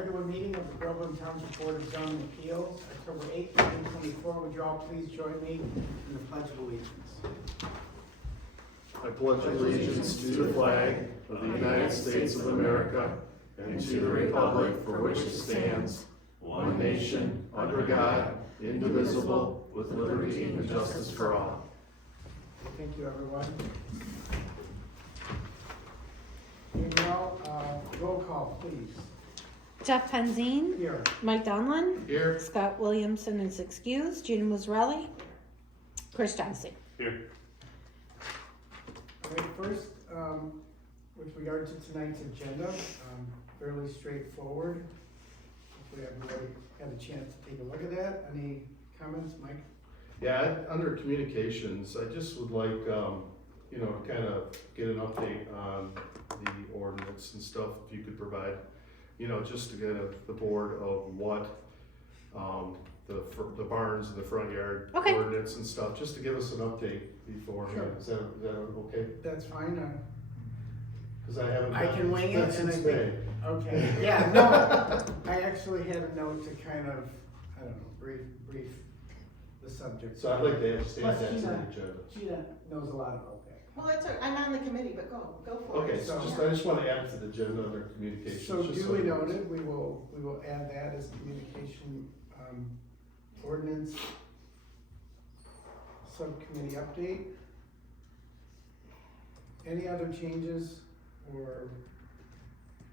regular meeting of the Groveland Township Board of Zoning Appeals, October 8th, 2024. Would you all please join me in the Pledge of Allegiance? I pledge allegiance to the flag of the United States of America and to the republic for which it stands, one nation, under God, indivisible, with liberty and justice for all. Thank you, everyone. And now, roll call, please. Jeff Penzine, Here. Mike Donlin, Here. Scott Williamson is excused, Gina Musarelli, Chris Johnson. Here. All right, first, with regard to tonight's agenda, fairly straightforward. Hopefully everybody had a chance to take a look at that. Any comments, Mike? Yeah, under communications, I just would like, kind of get an update on the ordinance and stuff, if you could provide, just to get the board of what, the barns and the front yard Okay. ordinance and stuff, just to give us an update before. Sure. Is that okay? That's fine. Cause I haven't. I can wing it, Since and I May. think, okay, yeah, no, I actually had a note to kind of, I don't know, brief the subject. So I'd like to add that to the Plus, agenda. Gina knows a lot about that. Well, that's all right. I'm on the committee, but go for it. Okay, so I just wanna add to the agenda under communications. So just duly it- noted, we will add that as communication, ordinance subcommittee update. Any other changes or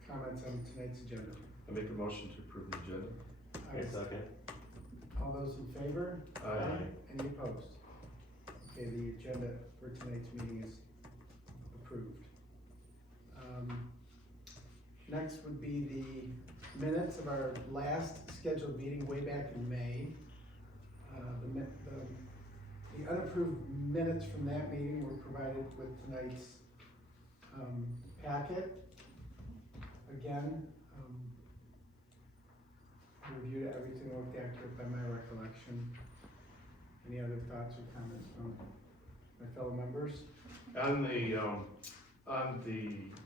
comments on tonight's agenda? I make a motion to approve the agenda. Second. All those in favor? Aye. Any opposed? Okay, the agenda for tonight's meeting is approved. Next would be the minutes of our last scheduled meeting way back in May. The unapproved minutes from that meeting were provided with tonight's packet. Again, reviewed everything, looked accurate by my recollection. Any other thoughts or comments from my fellow members?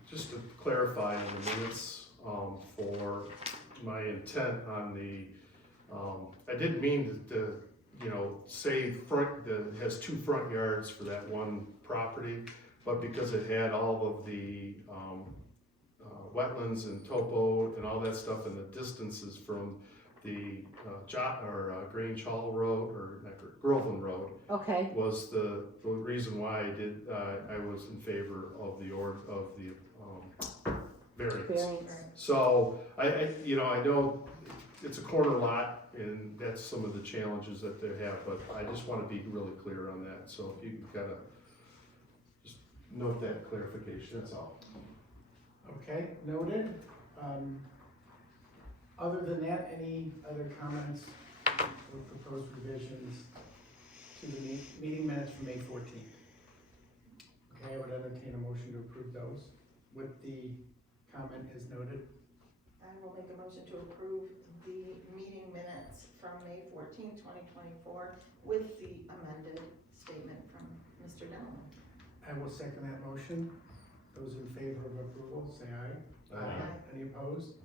Just to clarify in the minutes, for my intent on I didn't mean to, say that has two front yards for that one property, but because it had all of the, wetlands and topo and all that stuff and the distances from the, Grange Hall Road, or not Groveland Road, Okay, was the reason why I was in favor of the variance. variance. So, I know it's a corner lot, and that's some of the challenges that they have, but I just wanna be really clear on that, so if you gotta just note that clarification, that's all. Okay, noted. Other than that, any other comments or proposed revisions to the meeting minutes from May 14th? Okay, I would entertain a motion to approve those with the comment as noted. I will make a motion to approve the meeting minutes from May 14, 2024 with the amended statement from Mr. Dillon. I will second that motion. Those in favor of approval, say aye. Aye. Any opposed?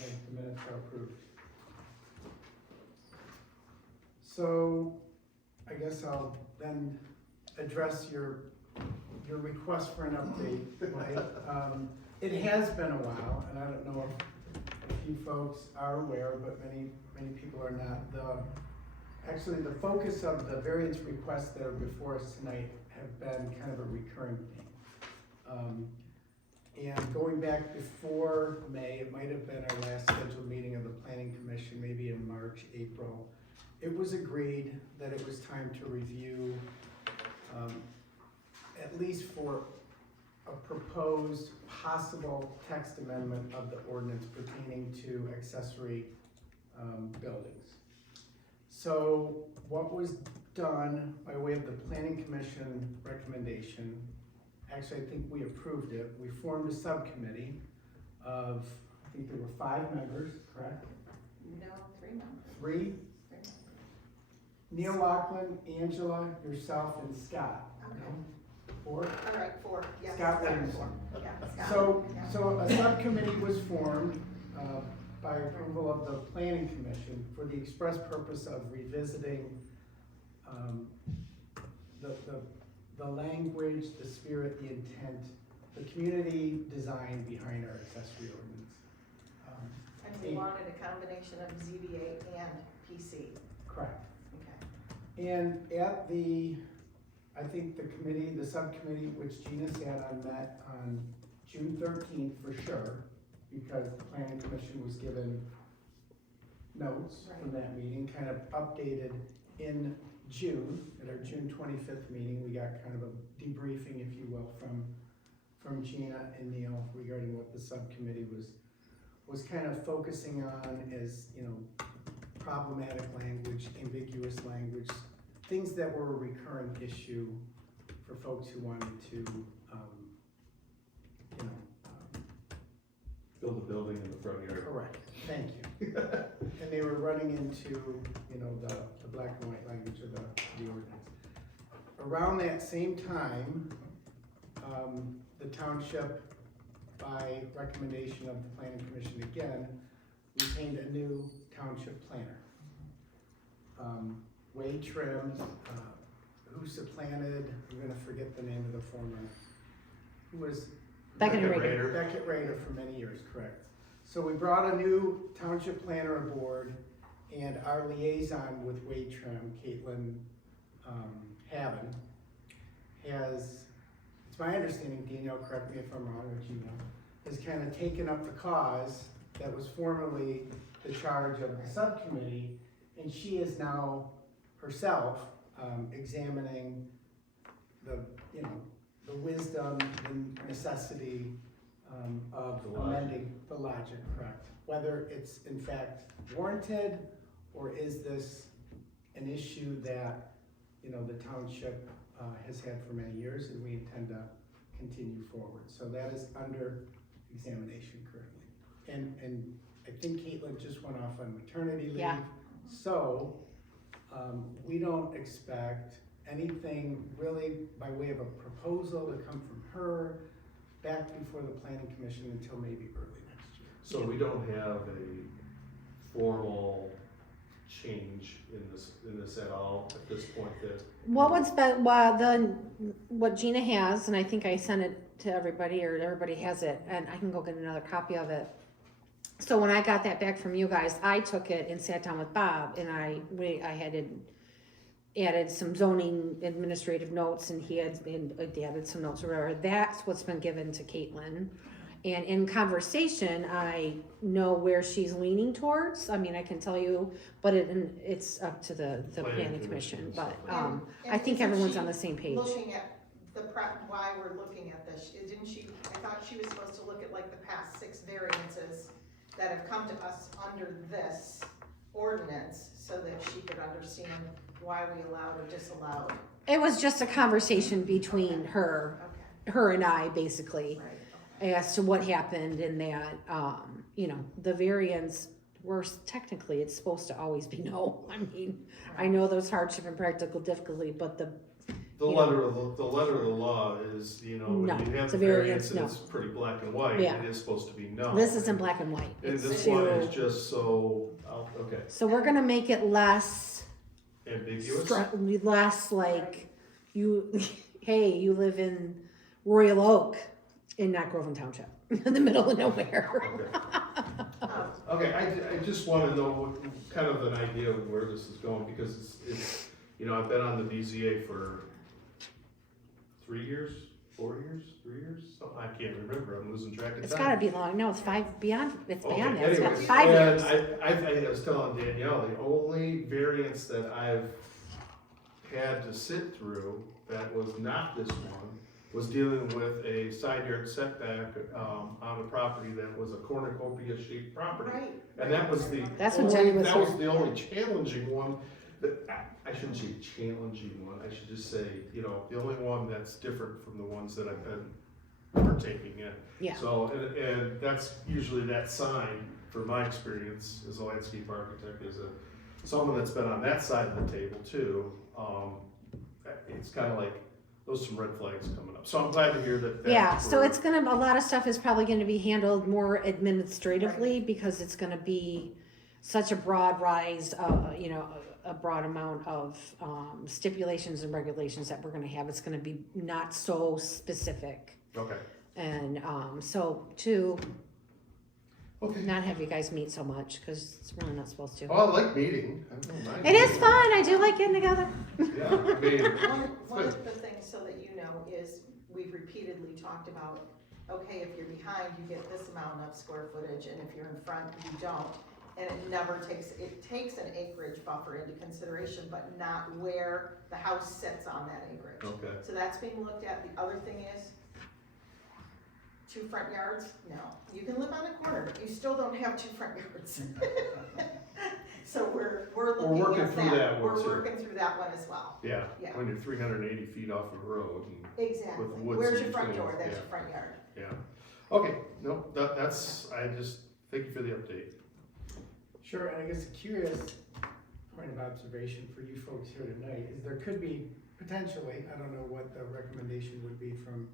Okay, the minutes are approved. So, I guess I'll then address your request for an update, Mike. It has been a while, and I don't know if you folks are aware, but many people are not. Actually, the focus of the variance requests that are before us tonight have been kind of a recurring theme. And going back before May, it might have been our last scheduled meeting of the Planning Commission, maybe in March, April. It was agreed that it was time to review, at least for a proposed possible text amendment of the ordinance pertaining to accessory buildings. So what was done by way of the Planning Commission recommendation, actually I think we approved it, we formed a subcommittee of, I think there were 5 members, correct? No, 3 members. 3? 3 members. Neil Lachlan, Angela, yourself, and Scott. Okay. 4? All right, 4, yes. Scott Williamson. Yeah, Scott. So, Yeah. so a subcommittee was formed, by approval of the planning commission for the express purpose of revisiting the language, the spirit, the intent, the community design behind our accessory ordinance. And we wanted a combination of ZBA and PC. Correct. Okay. And at I think the subcommittee, which Gina sat on, met on June 13th for sure, because the planning commission was given notes from that meeting, kind of updated in June, at our June 25th meeting. We got kind of a debriefing, if you will, from Gina and Neil regarding what the subcommittee was kind of focusing on as, problematic language, ambiguous language, things that were a recurring issue for folks who wanted to, Build a building in the front yard. correct, thank you. And they were running into, the black and white language of the ordinance. Around that same time, the township, by recommendation of the planning commission again, retained a new township planner. Wade Trim, who supplanted, I'm gonna forget the name of the former, who was Beckett and Rader. Beckett Rader for many years, correct. So we brought a new township planner aboard, and our liaison with Wade Trim, Caitlin Haben, it's my understanding, Danielle, correct me if I'm wrong, but has kind of taken up the cause that was formerly the charge of the subcommittee, and she is now herself examining the wisdom and necessity of amending the logic, correct? Whether it's in fact warranted, or is this an issue that, the township has had for many years, and we intend to continue forward. So that is under examination currently. And I think Caitlin just went off on maternity leave. Yeah. So, we don't expect anything really by way of a proposal to come from her back before the planning commission until maybe early next year. So we don't have a formal change in this at all at this point that. What Gina has, and I think I sent it to everybody, or everybody has it, and I can go get another copy of it. So when I got that back from you guys, I took it and sat down with Bob, and I had added some zoning administrative notes, and he had added some notes or whatever. That's what's been given to Caitlin. And in conversation, I know where she's leaning towards. I mean, I can tell you, but it's up to the planning commission. But And I think isn't everyone's she on the same page. Looking at why we're looking at this, didn't she, I thought she was supposed to look at like the past 6 variances that have come to us under this ordinance, so that she could understand why we allowed or disallowed. It was just a conversation between her and I, basically, Right, as to what happened in that, the variance, technically, it's supposed to always be no. I mean, I know there's hardship and practical difficulty, but The letter of the law is, when No, you have it's the a variance, variance and no. it's pretty black and white, Yeah. it is supposed to be no. this isn't black and white. And It's this one is too, just so, okay, so we're gonna make it less, ambiguous? less like you, hey, you live in Royal Oak in not Groveland Township, in the middle of nowhere. Okay, I just wanna know kind of an idea of where this is going, because it's, I've been on the BZA for 3 years, 4 years, 3 years, something, I can't remember, I'm losing track of time. It's gotta be long, no, it's beyond that, it's got anyways, 5 years. And I was telling Danielle, the only variance that I've had to sit through that was not this one was dealing with a side yard setback, on a property that was a cornucopia shaped property. right. And that was That's when Jenny was that was here. the only challenging one, that, I shouldn't say challenging one, I should just say, the only one that's different from the ones that I've been partaking in. Yeah. So, and that's usually that sign, from my experience as a landscape architect, is someone that's been on that side of the table too. It's kind of like those some red flags coming up. So I'm glad to hear that. Yeah, so we're- it's gonna, a lot of stuff is probably gonna be handled more administratively because it's gonna be such a broad rise, you know, a broad amount of stipulations and regulations that we're gonna have. It's gonna be not so specific. Okay, And so to okay. not have you guys meet so much, cause it's really not supposed to. Oh, I like meeting. It is fun, I do like getting together. Yeah, I mean, One of the things, so that you know, is we've repeatedly talked about, okay, if you're behind, you get this amount of square footage, and if you're in front, you don't. And it takes an acreage buffer into consideration, but not where the house sits on that acreage. okay. So that's being looked at. The other thing is, 2 front yards? No. You can live on a corner, but you still don't have 2 front yards. So we're looking working at through that one, We're too. working through that one as well. Yeah, Yeah. when you're 380 feet off the road and, Exactly. With woods Where's in your front between, door? That's yeah. your front yard. yeah. Okay, no, that's, I just, thank you for the update. Sure, and I guess a curious point of observation for you folks here tonight is there could be potentially, I don't know what the recommendation would be from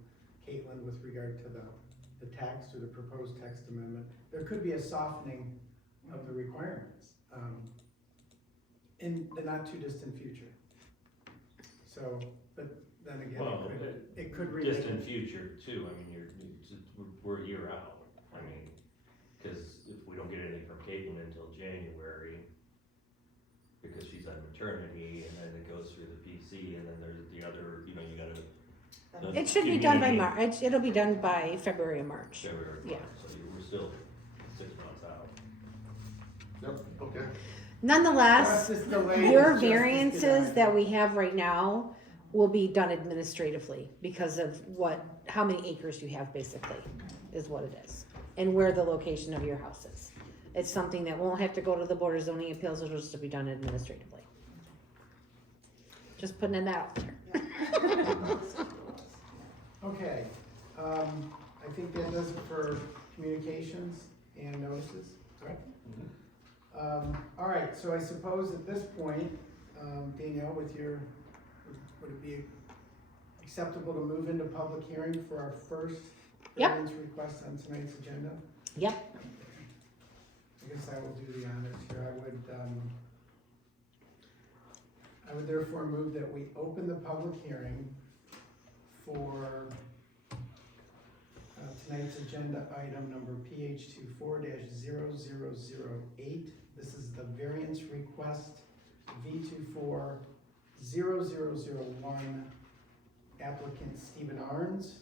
Caitlin with regard to the text or the proposed text amendment. There could be a softening of the requirements in the not too distant future. So, but then again, Well, it could relate. distant future too, I mean, we're a year out, I mean, cause if we don't get anything from Caitlin until January, because she's on maternity, and then it goes through the PC, and then there's the other, you know, you gotta. the It should be done by community- March, it'll be done by February or March. February, Yeah. so we're still 6 months out. Yep, okay. Nonetheless, Justice delayed your is justice variances denied. that we have right now will be done administratively because of how many acres you have basically, is what it is. And where the location of your house is. It's something that won't have to go to the Board of Zoning Appeals, it'll just be done administratively. Just putting that out there. Okay, I think that does it for communications and notices, correct? All right, so I suppose at this point, Danielle, would it be acceptable to move into public hearing for our first Yep. variance request on tonight's agenda? Yep. I guess I will do the honors here. I would therefore move that we open the public hearing for tonight's agenda item number PH 24-0008. This is the variance request V24-0001, applicant Stephen Arns,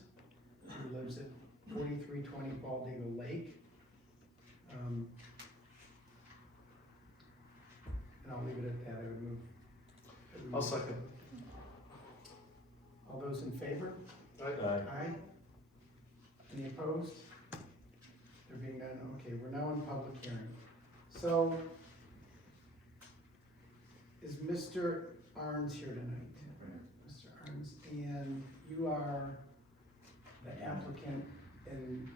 who lives at 4320 Baldego Lake. And I'll leave it at that. I would move. I'll second. All those in favor? Aye. Any opposed? There being none, okay, we're now in public hearing. So, is Mr. Arns here tonight? Mr. Arns, and you are the applicant and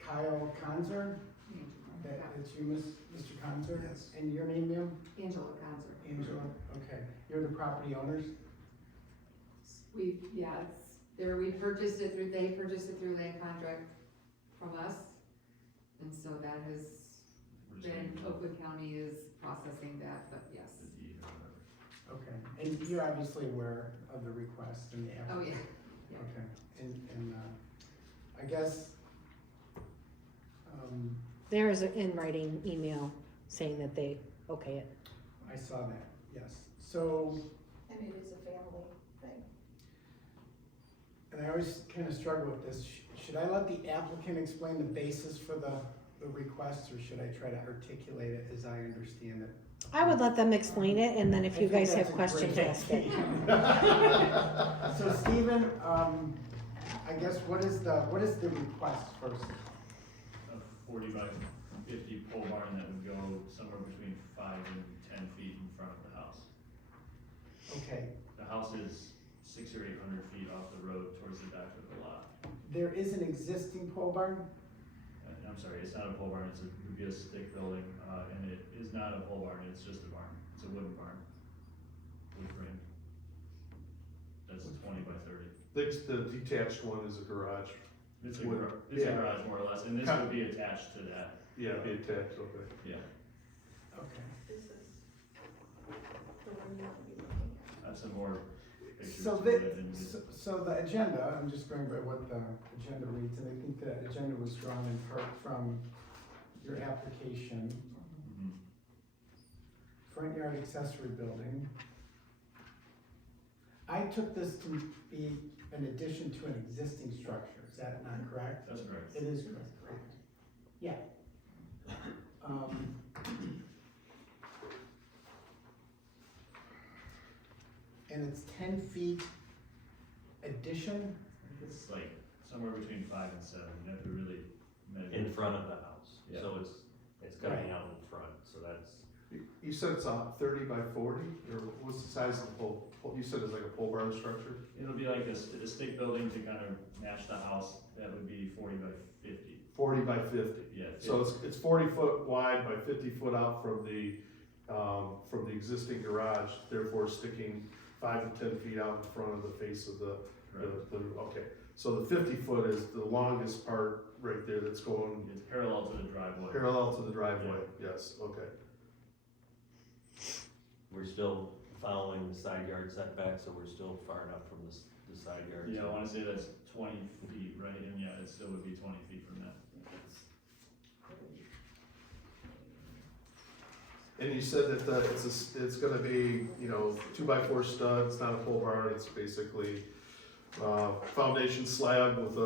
Kyle Conzer? That's you, Mr. Conzer? Yes. And your name, ma'am? Angela Conser. Angela, okay. You're the property owners? We purchased it through land contract from us. And so that has been, Oakland County is processing that, but yes. Okay, and you're obviously aware of the request and the Oh, application? yeah. Okay, and I guess, There is an in writing email saying that they okay it. I saw that, yes. So, And it is a family thing. and I always kind of struggle with this. Should I let the applicant explain the basis for the request, or should I try to articulate it as I understand it? I would let them explain it, and then if you I think guys have that's a questions, great ask it. idea. So Stephen, I guess what is the request first? A 40 by 50 pole barn that would go somewhere between 5 and 10 feet in front of the house. Okay, The house is 600 or 800 feet off the road towards the back of the lot. there is an existing pole barn? I'm sorry, it's not a pole barn, it would be a stick building, and it is not a pole barn, it's just a barn. It's a wooden barn, wood frame. that's 20 by 30. The detached one is a garage. It's a, Would- it's a yeah. garage more or less, and this Kind- would be attached to that, Yeah, be attached, okay. yeah. Okay. This is the one you want to be looking at. That's some more pictures. So of the, it and so the agenda, I'm just going by what the agenda reads, and I think the agenda was drawn in part from your application. Mhm. Front yard accessory building. I took this to be an addition to an existing structure, is that not correct? That's correct. It is correct. Yeah. And it's 10 feet addition? It's like somewhere between 5 and 7, you have to really measure. In front of the house, Yeah. so it's coming Right. out in front, so that's, You said it's a 30 by 40, or what's the size of the pole? You said it's like a pole barn structure? It'll be like a stick building to kind of match the house, that would be 40 by 50. 40 by 50. Yeah. So it's 40 foot wide by 50 foot out from the existing garage, therefore sticking 5 to 10 feet out in front of the face of the, okay. So the 50 foot is the longest part right there that's going It's parallel to the driveway. parallel to the driveway, yes, okay. we're still following the side yard setback, so we're still far enough from the side yard. Yeah, I wanna say that's 20 feet, right, and yeah, it still would be 20 feet from that. And you said that it's gonna be, 2x4 stud, it's not a pole barn, it's basically, foundation slab with,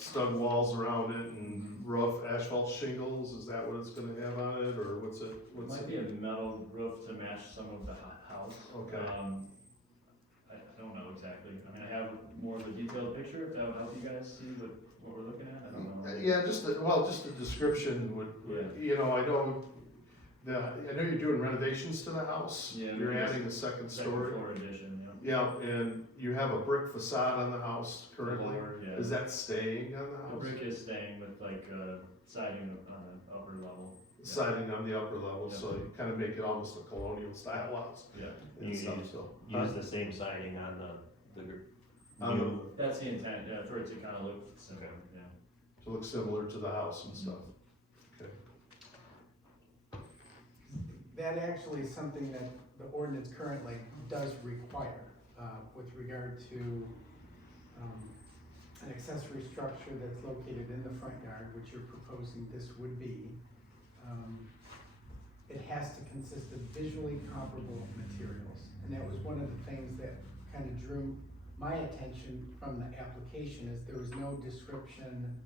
stud walls around it and rough asphalt shingles, is that what it's gonna have on it, or what's it, It might be a metal roof to match some of the house. Okay. I don't know exactly, I mean, I have more of a detailed picture, if that would help you guys see what we're looking at, I don't know. Yeah, just the description would, I know you're doing renovations to the house. Yeah, You're maybe adding a second Second story. floor addition, Yeah, and you have a brick facade on the house currently. Lower, yeah. Is that staying on the The house? brick is staying with like, siding on the upper level. Yeah. Siding on the upper level, Yeah. so you kind of make it almost a colonial style house Yeah, and You stuff, use- so. Use the same siding on the On the- new, that's the intent, yeah, for it to kind of look similar, yeah. To look similar to the house and stuff. Okay. That actually is something that the ordinance currently does require, with regard to, an accessory structure that's located in the front yard, which you're proposing this would be. It has to consist of visually comparable materials, and that was one of the things that kind of drew my attention from the application, is there was no description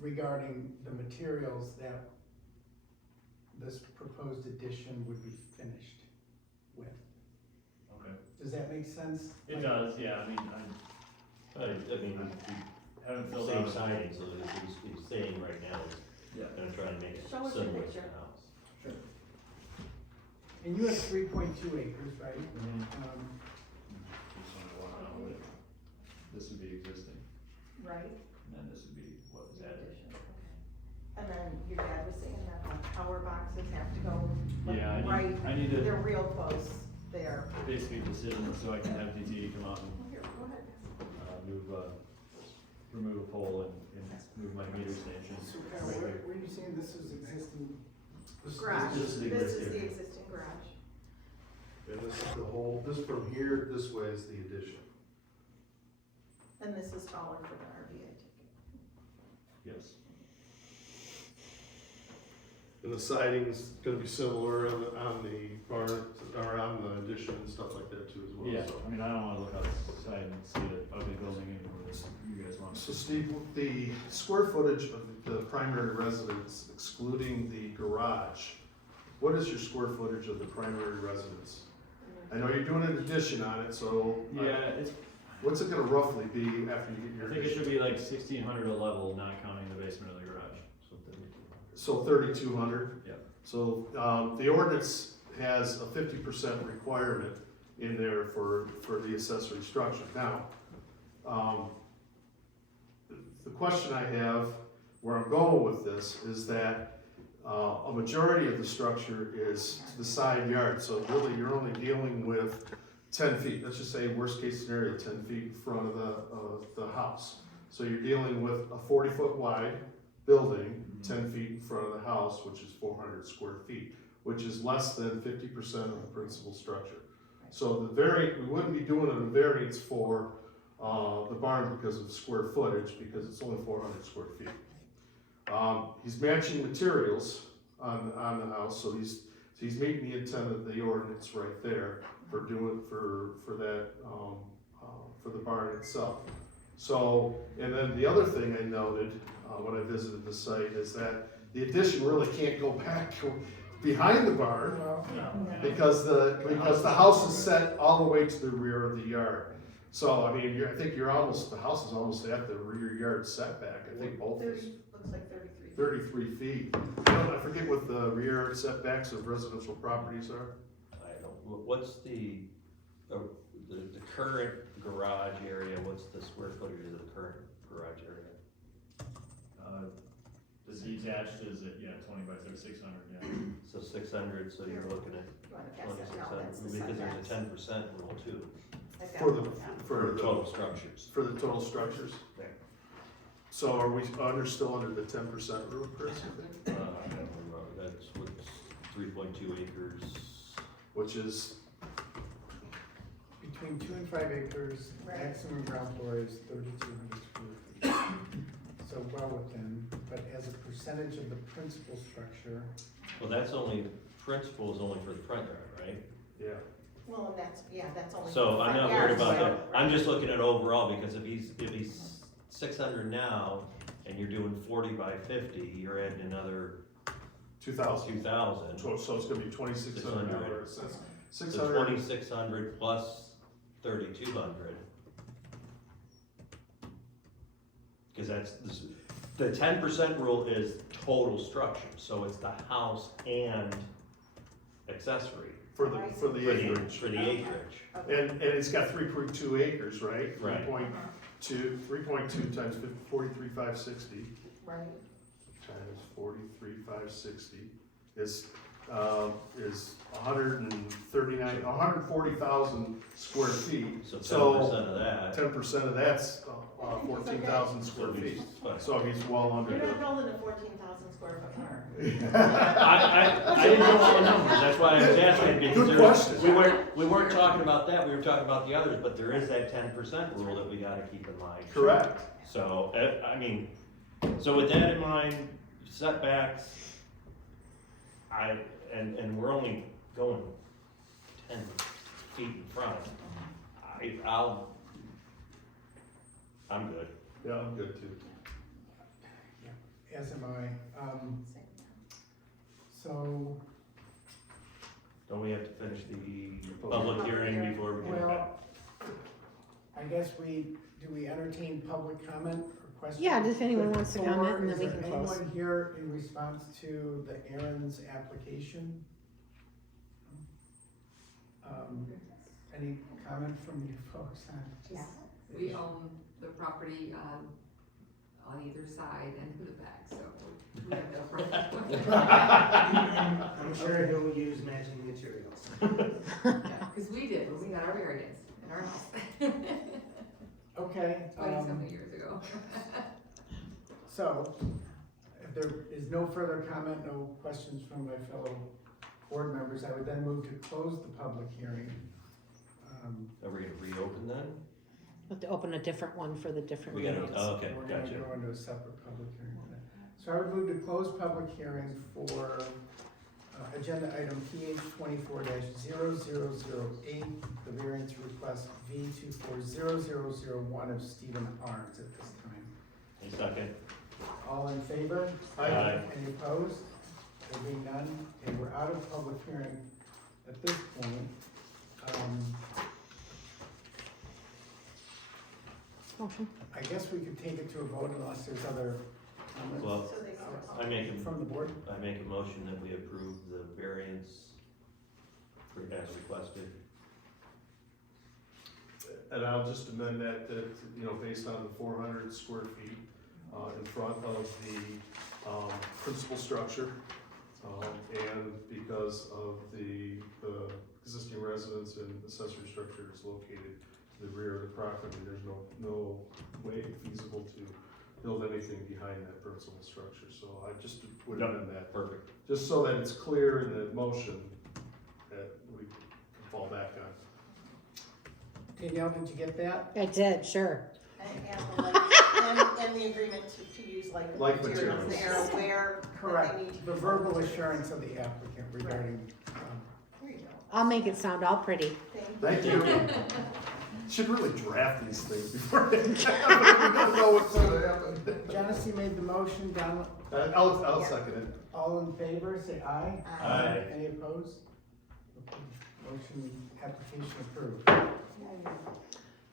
regarding the materials that this proposed addition would be finished with. Okay. Does that make sense? It does, yeah, I mean, I mean, haven't the filled same out. siding, so that he's saying right now, Yeah. he's gonna try and make it Show us the similar to picture. the house. Sure. And you have 3.2 acres, right? This would be existing, Right? and then this would be what was added. And then your dad was saying that the power boxes have to go like Yeah, right, I need to they're real close there. basically decision, so I can have DTE come out and, Here, go ahead. remove a pole and move my meter station. So where are you saying this is existing? Garage, This is the this is the existing. existing garage. And this is the whole, this from here, this way is the addition. And this is taller for the RV, I take it. Yes. And the siding's gonna be similar on the barn, or on the addition and stuff like that too as well, Yeah, so. I mean, I don't wanna look outside and see the ugly building anymore, you guys want. So Steve, the square footage of the primary residence excluding the garage, what is your square footage of the primary residence? I know you're doing an addition on it, so. Yeah, it's, What's it gonna roughly be after you get I your think it addition? should be like 1,600 a level, not counting the basement of the garage. So 3,200? Yeah. So, the ordinance has a 50% requirement in there for the accessory structure. Now, the question I have, where I'm going with this, is that a majority of the structure is to the side yard, so really you're only dealing with 10 feet, let's just say worst case scenario, 10 feet in front of the house. So you're dealing with a 40-foot wide building, 10 feet in front of the house, which is 400 square feet, which is less than 50% of the principal structure. So we wouldn't be doing a variance for the barn because of square footage, because it's only 400 square feet. He's matching materials on the house, so he's meeting the intent of the ordinance right there for doing, for that, for the barn itself. So, and then the other thing I noted, when I visited the site, is that the addition really can't go back behind the barn, because the house is set all the way to the rear of the yard. So, I mean, I think the house is almost at the rear yard setback, I think both is. Looks like 33. 33 feet. I forget what the rear setbacks of residential properties are. I don't, what's the current garage area, what's the square footage of the current garage area? The detached is at, 20 by 600, yeah. So 600, so you're looking at You wanna pass that down, that's the because there's setbacks. a 10% rule too, I've got For it the, down. for total structures. for the total structures. Yeah. So are we still under the 10% rule, Chris? I don't know, that's what's 3.2 acres. Which is, Between 2 and 5 acres, Right. maximum ground floor is 3,200 square feet. So well within, but as a percentage of the principal structure, Well, that's only, principal is only for the front yard, right? yeah. Well, and that's only. So for I'm front not worried yard, about so- that, I'm just looking at overall, because if he's 600 now, and you're doing 40 by 50, you're adding another 2,000. 2,000. So it's gonna be 2,600 where it says So 600. 2,600 plus 3,200. Because the 10% rule is total structure, so it's the house and accessory For the acreage. for the acreage. Okay. And it's got 3.2 acres, right? Right. 3.2 times 43,560 Right, times 43,560 is 140,000 square feet. So 10% So of that. 10% of that's 14,000 square feet. So he's well under you're the. not building a 14,000 square foot barn. I didn't know all the numbers, that's why I was asking, because Good question. we weren't talking about that, we were talking about the others, but there is that 10% rule that we gotta keep in mind. Correct. So, so with that in mind, setbacks, and we're only going 10 feet in front, I'm good. Yeah, I'm good too. as am I. So, Don't we have to finish the public hearing before we get well, back? I guess do we entertain public comment or questions? Yeah, if anyone wants to Or comment, and then we is can there close. anyone here in response to the Aaron's application? Any comment from you folks on? Yeah, we own the property on either side and to the back, so we have no problem. I'm sure he'll use matching materials. Yeah, cause we did when we got our variance in our house. Okay, 20-something years ago. so, if there is no further comment, no questions from my fellow board members, I would then move to close the public hearing. Are we gonna reopen then? We'll have to open a different one for the different We gotta, meetings. oh, okay, We're gonna gotcha. go into a separate public hearing for that. So I would move to close public hearing for, agenda item PH 24-0008, the variance request V 240001 of Stephen Arns at this time. A second. All in favor? Aye. Any opposed? There being none, and we're out of public hearing at this point. Motion. I guess we could take it to a vote unless there's other comments Well, So they I make a from the board. motion that we approve the variance as requested. And I'll just amend that, based on the 400 square feet in front of the principal structure, And because of the existing residence and accessory structure is located to the rear of the property, there's no way feasible to build anything behind that principal structure, so I just would have done that. Perfect. Just so that it's clear in the motion that we can fall back on. Danielle, did you get that? I did, sure. And the agreement to use like Like materials materials. there where they Correct, need. the verbal assurance of the applicant regarding, There you go. I'll make it sound all pretty. Thank you. Should really draft these things before they we don't know what's gonna happen. Genesee made the motion, Donald, I'll second it. all in favor, say aye. Aye. Any opposed? Okay, motion, application approved.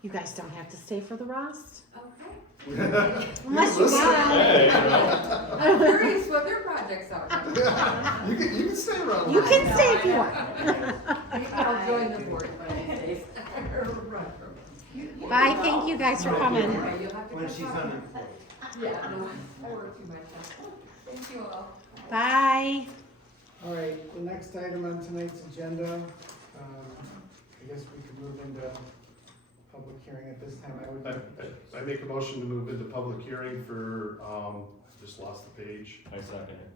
You guys don't have to stay for the rest. Okay. Unless you Listen. want. I'm curious what their projects are. You can stay around. You can stay if you want. Maybe I'll join the board one of these days. Bye, thank you guys for coming. Okay, you'll have to When come she's talk. unemployed. Yeah, no, I work too much. Thank you all. Bye. All right, the next item on tonight's agenda, I guess we could move into public hearing at this time. I make a motion to move into public hearing for, I just lost the page. I second it.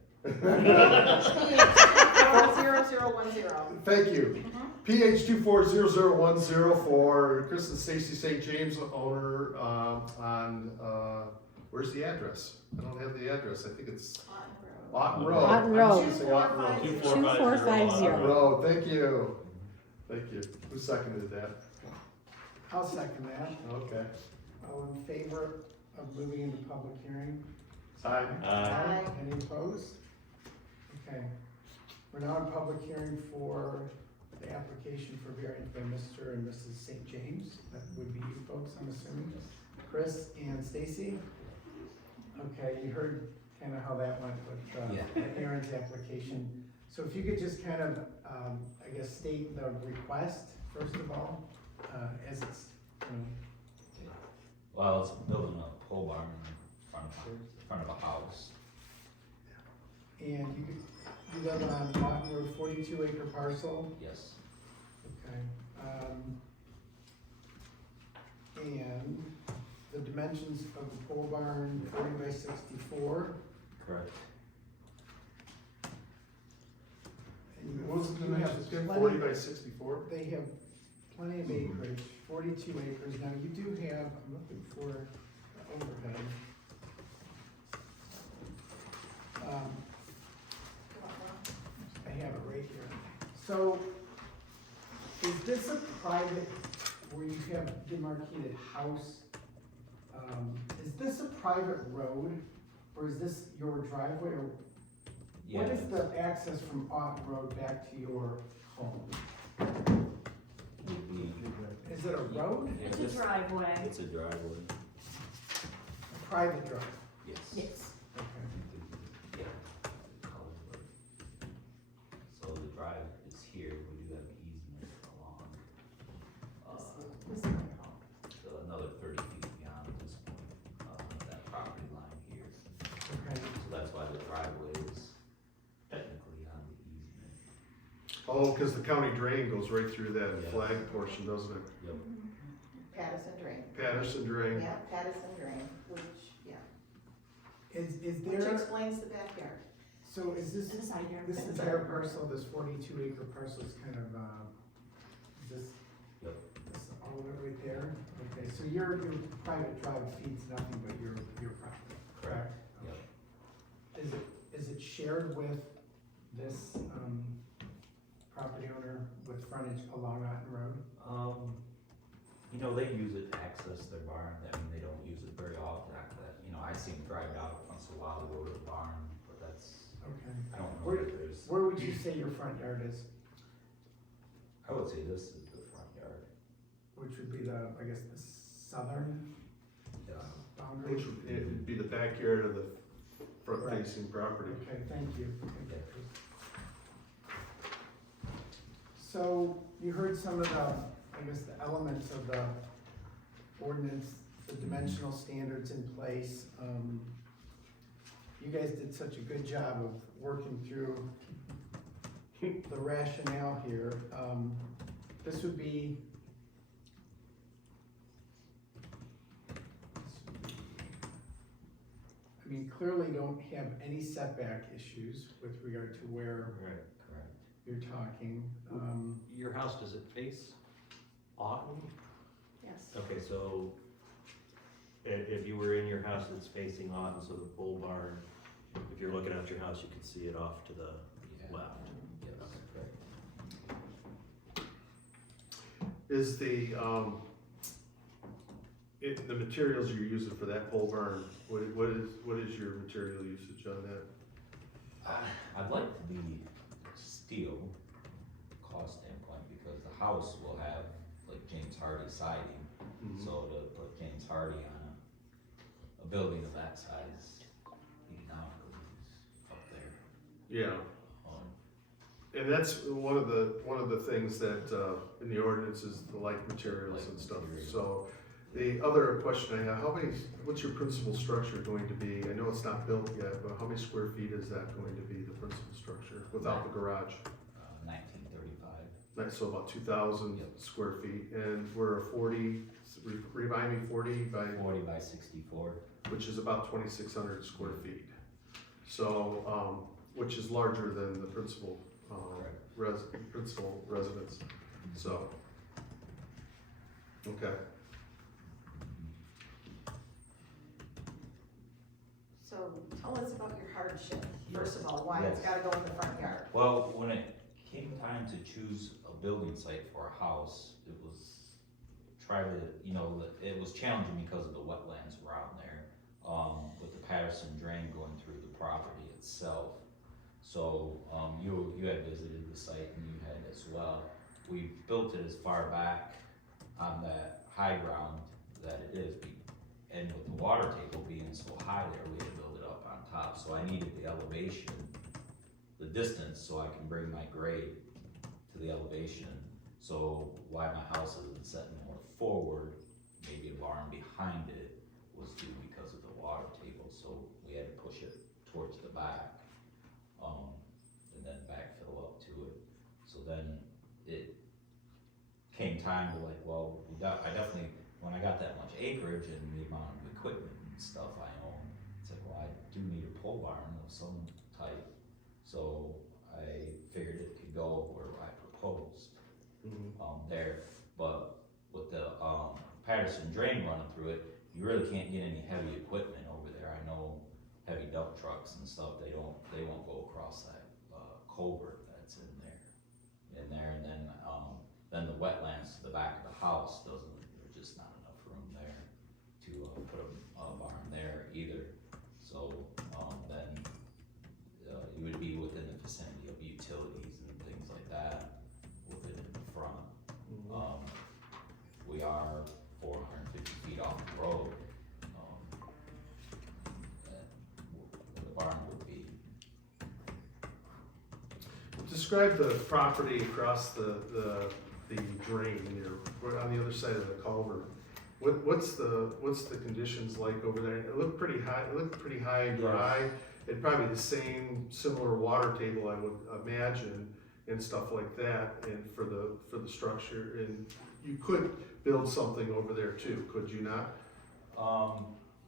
0010. Thank you. PH 240010 for Chris and Stacy St. James, owner, on, where's the address? I don't have the address, I think it's Otten Road. Otten I Road. was gonna say Otten Road. 2450. Otten Road, thank you. Thank you. Who seconded that? I'll second that. Okay. All in favor of moving into public hearing? Aye. Aye. Any opposed? Okay, we're now in public hearing for the application for variance by Mr. and Mrs. St. James. That would be you folks, I'm assuming. Chris and Stacy? Okay, you heard kind of how that went with Aaron's application. So if you could just kind of, I guess, state the request, first of all, as it's, Well, it's building a pole barn in front of a house. and you live on Otten Road, 42 acre parcel. Yes. Okay, and the dimensions of the pole barn, 40 by 64. Correct. And What was the you have dimensions again? plenty- 40 by 64? They have plenty of acreage, 42 acres. Now, you do have, I'm looking for the overhead. I have it right here. So, is this a private, where you have demarcated house? Is this a private road, or is this your driveway, or what is the access from Otten Road back to your home? Is it a road? It's a driveway. It's a driveway. A private drive? Yes. Yes. Okay. Yeah. So the drive is here, we do have an easement along, so another 30 feet beyond this point, that property line here. Okay. So that's why the driveway is technically on the easement. Oh, because the county drain goes right through that Yeah. flag portion, doesn't it? Yep. Patterson Drain. Patterson Drain. Yeah, Patterson Drain, which, yeah, Is which there, explains the backyard. so is this their parcel, this 42 acre parcel is kind of, is this? Yep. This, all of it right there? Okay, so your private drive feeds nothing but your property, correct? Yep. Is it shared with this, property owner with frontage along Otten Road? You know, they use it to access their barn, I mean, they don't use it very often, I see them drive out once in a while to go to the barn, but that's, Okay. I don't know Where- if there's, Where would you say your front yard is? I would say this is the front yard. Which would be the, I guess, the southern Yeah. boundary? Which would, it would be the backyard of the front facing property. Okay, thank you. So you heard some of the, I guess, the elements of the ordinance, the dimensional standards in place. you guys did such a good job of working through the rationale here. This would be, I mean, clearly don't have any setback issues with regard to where Right, correct. you're talking. Your house, does it face Auden? Yes. Okay, so if you were in your house that's facing Auden, so the pole barn, if you're looking at your house, you can see it off to the left. Yes, correct. Is the materials you're using for that pole barn, what is your material usage on that? I'd like to be steel, cost standpoint, because the house will have like James Hardy siding. So to put James Hardy on a building of that size, economically is up there. Yeah, Um, and that's one of the things that, in the ordinance is the like materials and Like stuff, materials. so. The other question I have, what's your principal structure going to be? I know it's not built yet, but how many square feet is that going to be, the principal structure, without the garage? 1935. So about 2,000 Yep. square feet, and we're a 40, remind me, 40 by, 40 by 64. which is about 2,600 square feet. So, which is larger than the principal, principal residence, so. Okay, So tell us about your hardship, first of all, why it's Yes. gotta go in the front yard. Well, when it came time to choose a building site for a house, it was it was challenging because of the wetlands around there, with the Patterson drain going through the property itself. So, you had visited the site and you had as well. We built it as far back on that high ground that it is, and with the water table being so high there, we had to build it up on top, so I needed the elevation, the distance, so I can bring my grade to the elevation. So why my house isn't setting more forward, maybe a barn behind it, was due because of the water table, so we had to push it towards the back, and then backfill up to it. So then it came time to like, well, I definitely, when I got that much acreage and the amount of equipment and stuff I own, it's like, well, I do need a pole barn of some type. So I figured it could go where I proposed, there. But with the Patterson drain running through it, you really can't get any heavy equipment over there. I know heavy dump trucks and stuff, they won't go across that culvert that's in there. And then the wetlands to the back of the house there's just not enough room there to put a barn there either. So then you would be within the vicinity of utilities and things like that within the front. We are 450 feet off the road. The barn would be. describe the property across the drain, we're on the other side of the culvert. What's the conditions like over there? It looked pretty high, and dry. It'd probably be the same, similar water table, I would imagine, and stuff like that, and for the structure, and you could build something over there too, could you not?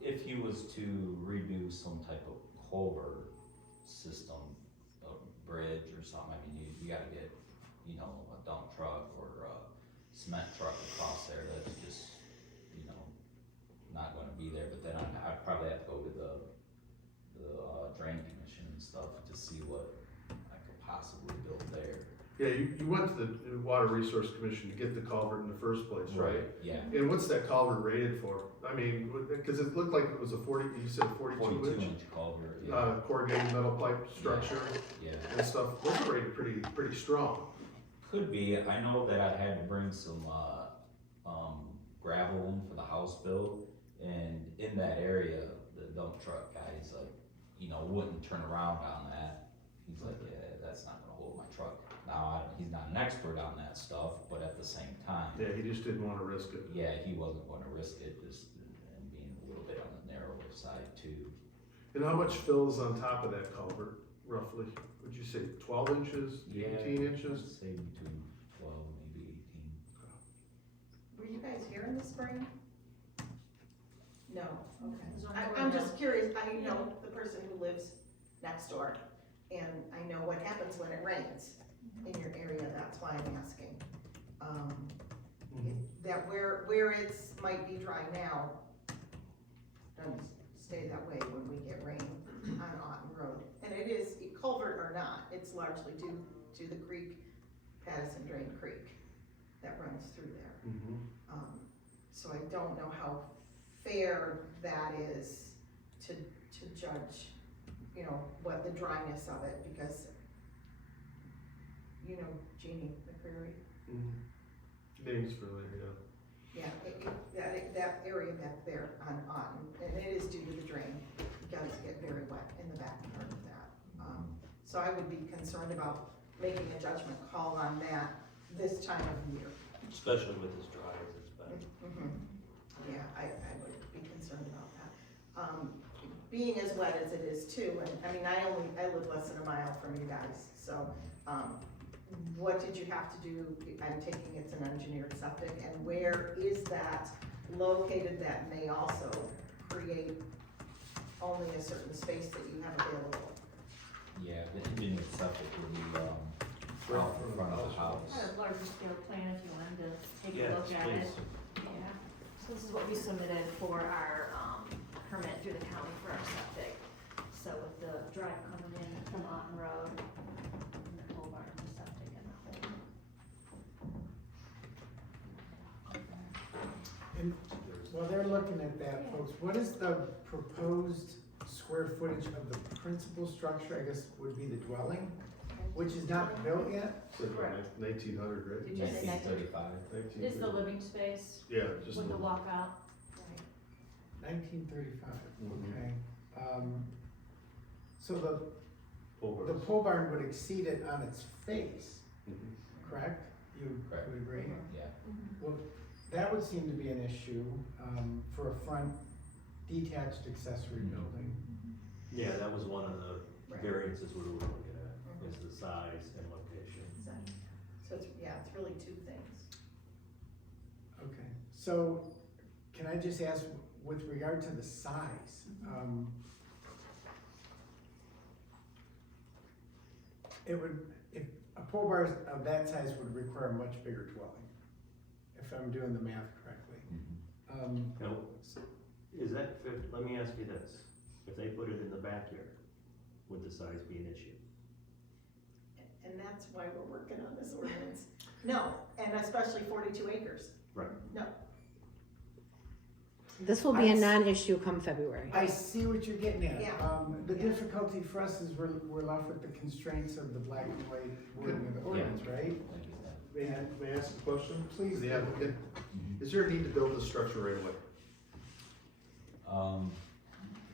If you was to redo some type of culvert system, a bridge or something, I mean, you gotta get, a dump truck or a cement truck across there, that's just, not gonna be there, but then I'd probably have to go to the drain commission and stuff to see what I could possibly build there. Yeah, you went to the Water Resource Commission to get the culvert in the first place, right? Yeah. And what's that culvert rated for? I mean, because it looked like it was a 42 inch? 42-inch culvert, yeah. Corrugated metal pipe structure Yeah. and stuff, those are rated pretty strong. Could be. I know that I had to bring some gravel in for the house build, and in that area, the dump truck guys wouldn't turn around on that. He's like, yeah, that's not gonna hold my truck. Now, he's not an expert on that stuff, but at the same time, Yeah, he just didn't want to risk it. yeah, he wasn't gonna risk it, just and being a little bit on the narrower side too. And how much fills on top of that culvert, roughly? Would you say 12 inches, 18 inches? I'd say between 12, maybe 18. Were you guys here in the spring? No, okay. It was on I'm board just curious, I know the person who lives next door, and I know what happens when it rains in your area, that's why I'm asking. That where it's, might be dry now, doesn't stay that way when we get rain on Otten Road. And it is, culvert or not, it's largely due to the creek, Patterson Drain Creek, that runs through there. So I don't know how fair that is to judge, you know, what the dryness of it, because, you know, Jeannie McCreary, Name's familiar, yeah, that area back there on Otten, and it is due to the drain, it does get very wet in the back part of that. So I would be concerned about making a judgment call on that this time of year. Especially with as dry as it's been. Yeah, I would be concerned about that. Being as wet as it is too, and I mean, I live less than a mile from you guys, so, what did you have to do? I'm taking it's an engineered septic, and where is that located that may also create only a certain space that you have available? Yeah, the engineered septic would be, out in front of the house. I have a larger scale plan if you wanted to take Yeah, a look at it. please. Yeah, so this is what we submitted for our, permit through the county for our septic. So with the drive coming in from Otten Road, and the whole barn, the septic and the whole. And while they're looking at that, folks, what is the proposed square footage of the principal structure, I guess would be the dwelling, which is not built yet? yeah. Said about 1900, right? Did you say 1935. Is the living space Yeah, just. with the walkout? 1935, Mhm. okay. So the Pole pole barn would exceed it on its face, Mhm. correct? You Correct. would agree? Yeah, Well, that would seem to be an issue, for a front detached accessory building. Yeah, that was one of the Right. variances we were looking at, is the size and location. So it's, yeah, it's really two things. Okay, so can I just ask, with regard to the size, it would, if a pole bar of that size would require a much bigger dwelling, if I'm doing the math correctly. Now, is that, let me ask you this, if they put it in the backyard, would the size be an issue? And that's why we're working on this ordinance. No, and especially 42 acres. Right. No, This will be a non-issue come February. I see what you're getting at. Yeah. The Yeah. difficulty for us is we're left with the constraints of the black and white wording of the ordinance, right? thank you, Dad. May I ask a question? Please. The applicant, is there a need to build the structure right away?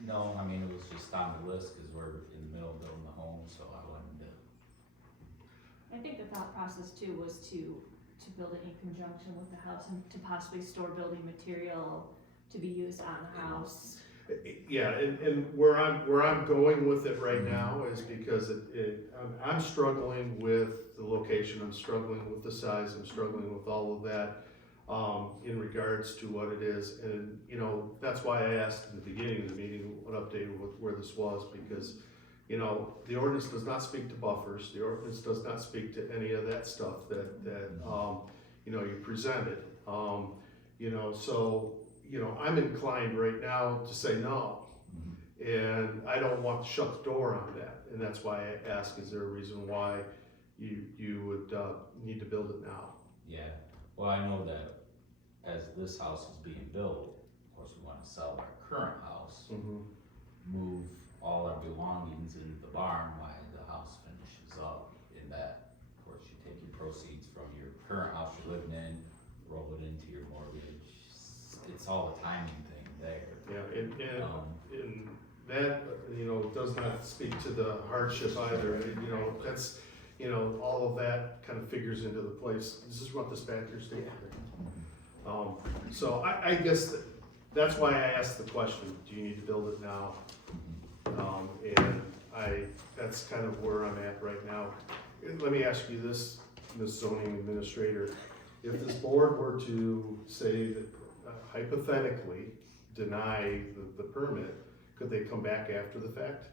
No, I mean, it was just on the list, cause we're in the middle of building the home, so I wanted to. I think the thought process too was to build it in conjunction with the house and to possibly store building material to be used on the house. Yeah, and where I'm going with it right now is because I'm struggling with the location, I'm struggling with the size, I'm struggling with all of that, in regards to what it is, and, you know, that's why I asked at the beginning of the meeting what update with where this was, because, you know, the ordinance does not speak to buffers, the ordinance does not speak to any of that stuff that you know, you presented, you know, so, you know, I'm inclined right now to say no. And I don't want to shut the door on that, and that's why I ask, is there a reason why you would, need to build it now? Yeah, well, I know that as this house is being built, of course, we wanna sell our current house, move all our belongings into the barn while the house finishes up. In that, of course, you take your proceeds from your current house you're living in, roll it into your mortgage. It's all a timing thing there. Yeah, and that, you know, does not speak to the hardship either, and, you know, that's, you know, all of that kind of figures into the place, this is what this factor statement. So I guess that's why I asked the question, do you need to build it now? And that's kind of where I'm at right now. Let me ask you this, Ms. Zoning Administrator. If this board were to say that hypothetically deny the permit, could they come back after the fact?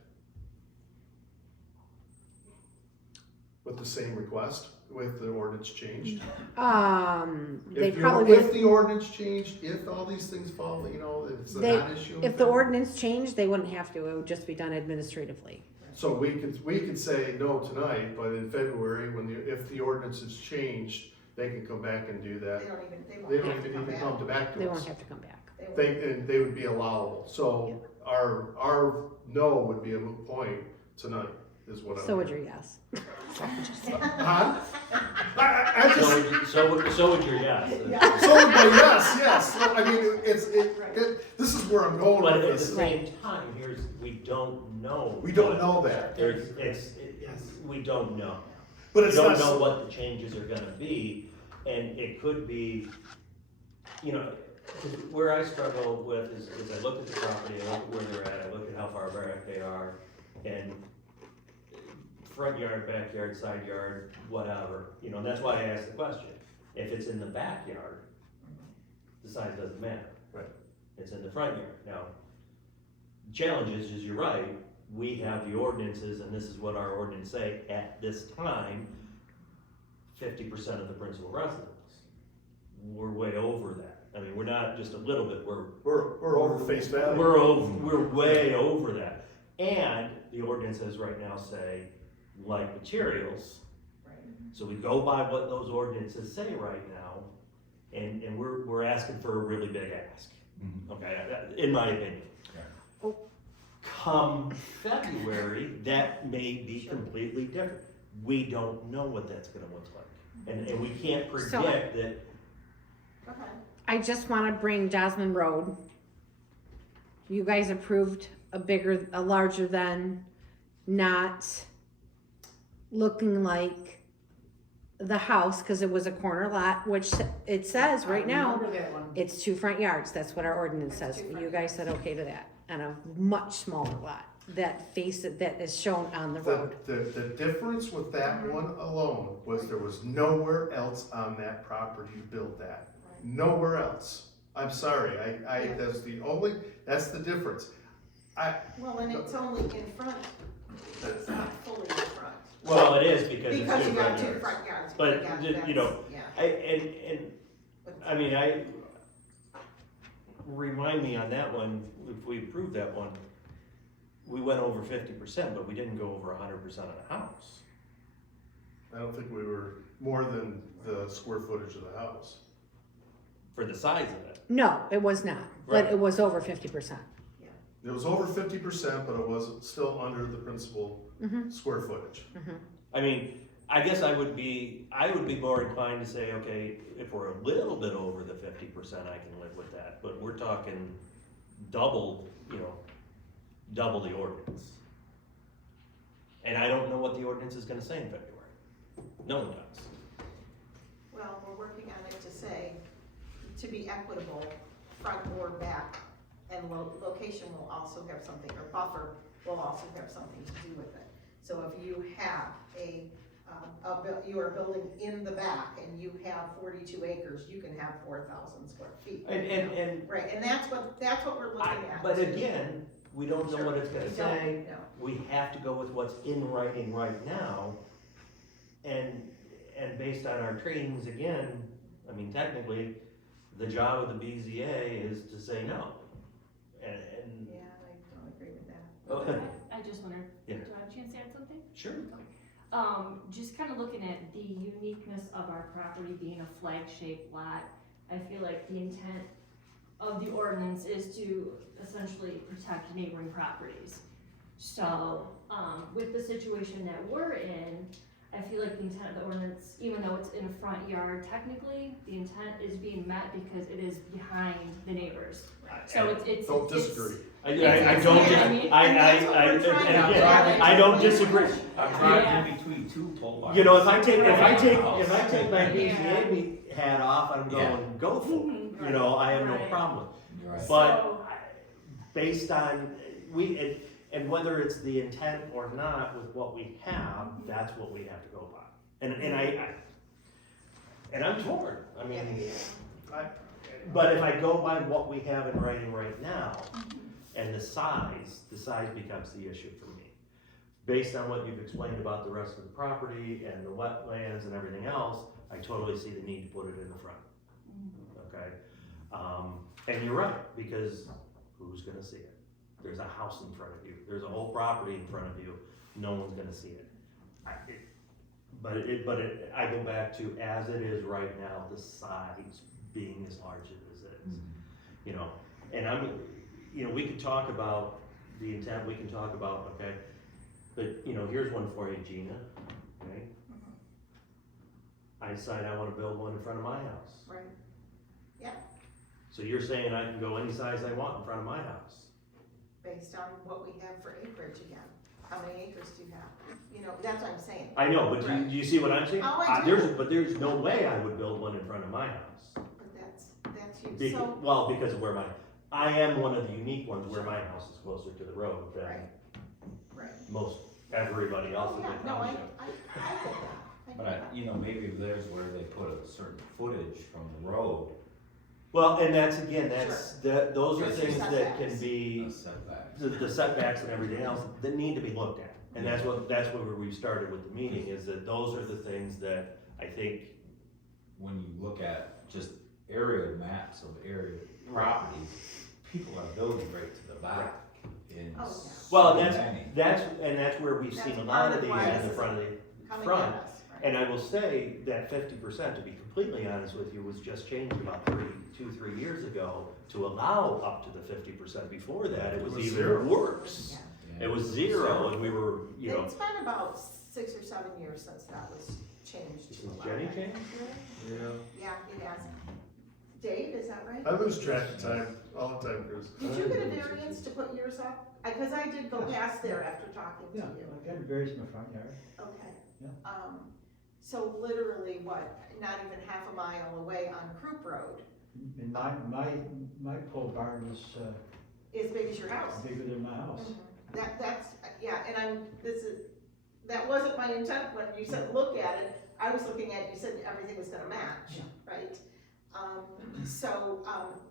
With the same request, with the ordinance changed? They If probably If the ordinance changed, if all these things fall, you know, if it's a They- non-issue. if the ordinance changed, they wouldn't have to, it would just be done administratively. So we could say no tonight, but in February, if the ordinance is changed, they can come back and do that. They don't even, They they don't won't have to even come need to back. come back They to won't us. have to come back. They won't. And they would be allowable. So our no would be a moot point tonight, is what I'm. So would your yes. Huh? I just, So would your yes. Yeah. so would my yes. So, I mean, this is where I'm going But with at the this. same time, we don't know. We don't know that. We don't know. But We it's don't not. know what the changes are gonna be, and it could be, you know, 'cause where I struggle with is I look at the property, I look at where they're at, I look at how far back they are, and front yard, backyard, side yard, whatever, you know, and that's why I asked the question. If it's in the backyard, the size doesn't matter. Right. It's in the front yard. Now, challenge is you're right, we have the ordinances, and this is what our ordinance say, at this time, 50% of the principal residence. We're way over that. I mean, we're not just a little bit, We're over face value. we're way over that. And the ordinances right now say, like materials, Right. so we go by what those ordinances say right now, and we're asking for a really big ask, okay, in my opinion. Yeah. Come February, that may be completely different. We don't know what that's gonna look like, and we can't So- predict that. Go ahead. I just wanna bring Jasmine Road. You guys approved a larger than, not looking like the house, cause it was a corner lot, which it says right now, Remember that one? it's 2 front yards, that's what our ordinance That's says. 2 front You guys said okay to that, and a much smaller lot, that is shown on the road. The difference with that one alone was there was nowhere else on that property to build that. Nowhere else. I'm sorry, that's the difference. Well, and it's only in front, it's not fully in front. Well, it is because it's Because two you front got 2 yards. front yards. But, Yeah, you know, yeah. I mean, remind me on that one, if we approved that one, we went over 50%, but we didn't go over 100% of the house. I don't think we were more than the square footage of the house. For the size of it. No, it was not, but Right. it was over 50%. It was over 50%, but it was still under the principal square footage. I mean, I guess I would be more inclined to say, okay, if we're a little bit over the 50%, I can live with that, but we're talking double the ordinance. And I don't know what the ordinance is gonna say in February. No one does. Well, we're working on it to say, to be equitable, front or back, and location will also have something, or buffer will also have something to do with it. So if you have you are building in the back and you have 42 acres, you can have 4,000 square feet. And Right, and that's what we're looking at. but again, we don't know what it's gonna We don't say. know. We have to go with what's in writing right now. And based on our trainings again, I mean, technically, the job of the BZA is to say no. And Yeah, I don't agree with that. go ahead. I just wondered, do Yeah. I have a chance to add something? Sure. Just kind of looking at the uniqueness of our property being a flag-shaped lot, I feel like the intent of the ordinance is to essentially protect neighboring properties. So, with the situation that we're in, I feel like the intent of the ordinance, even though it's in a front yard, technically, the intent is being met because it is behind the neighbors. So it's. Don't disagree. I don't, Yeah, I mean, and that's what we're trying and to again, do. I don't disagree. I'm Yeah. driving in between 2 pole barns. You know, if I take my Yeah. BZA hat off, I'm going, go for it. Mhm. You know, I have no Right. problem. Right. But So, based on, And whether it's the intent or not with what we have, that's what we have to go by. And I'm torn, I mean, but if I go by what we have in writing right now, and the size becomes the issue for me. Based on what you've explained about the rest of the property and the wetlands and everything else, I totally see the need to put it in the front. Okay? And you're right, because who's gonna see it? There's a house in front of you, there's a whole property in front of you, no one's gonna see it. I go back to, as it is right now, the size being as large as it is, you know, and we could talk about the intent, we can talk about, okay, but, here's one for you, Gina, okay? I decide I wanna build one in front of my house. Right. Yeah, So you're saying I can go any size I want in front of my house? based on what we have for acreage again. How many acres do you have? That's what I'm saying. I know, but do Right. you see what I'm saying? Oh, I do. There's no way I would build one in front of my house. But that's you, so, Well, because of I am one of the unique ones where my house is closer to the road than right. most everybody else Oh, in the yeah, no, I township. get that. But maybe there's where they put a certain footage from the road, Well, and that's, again, those are Just things that setbacks. can be, a setback. the setbacks and everything else that need to be looked at. And that's where we started with the meeting, is that those are the things that I think, When you look at just area maps of area properties, people are building right to the back in Oh, yeah. well, and so many. that's where we've seen a lot of these in the front of the Coming front. at us, right? And I will say that 50%, to be completely honest with you, was just changed about 3 years ago to allow up to the 50%. Before that, it was It was even zero. worse. Yeah. It was zero, and we were, It's been about 6 or 7 years since that was changed. to since allow Jenny that. changed? Yeah. Yeah, it has. Dave, is that right? I lose track of time all the time, Chris. Did you get a variance to put yours up? Cause I did go past there after talking to Yeah, you. I got berries in the front yard. Okay. Yeah. So literally what, not even half a mile away on Croup Road, And my pole barn is as big as your house. bigger than my house. That's, yeah, and that wasn't my intent when you said look at it. I was looking at, you said everything was gonna match, right?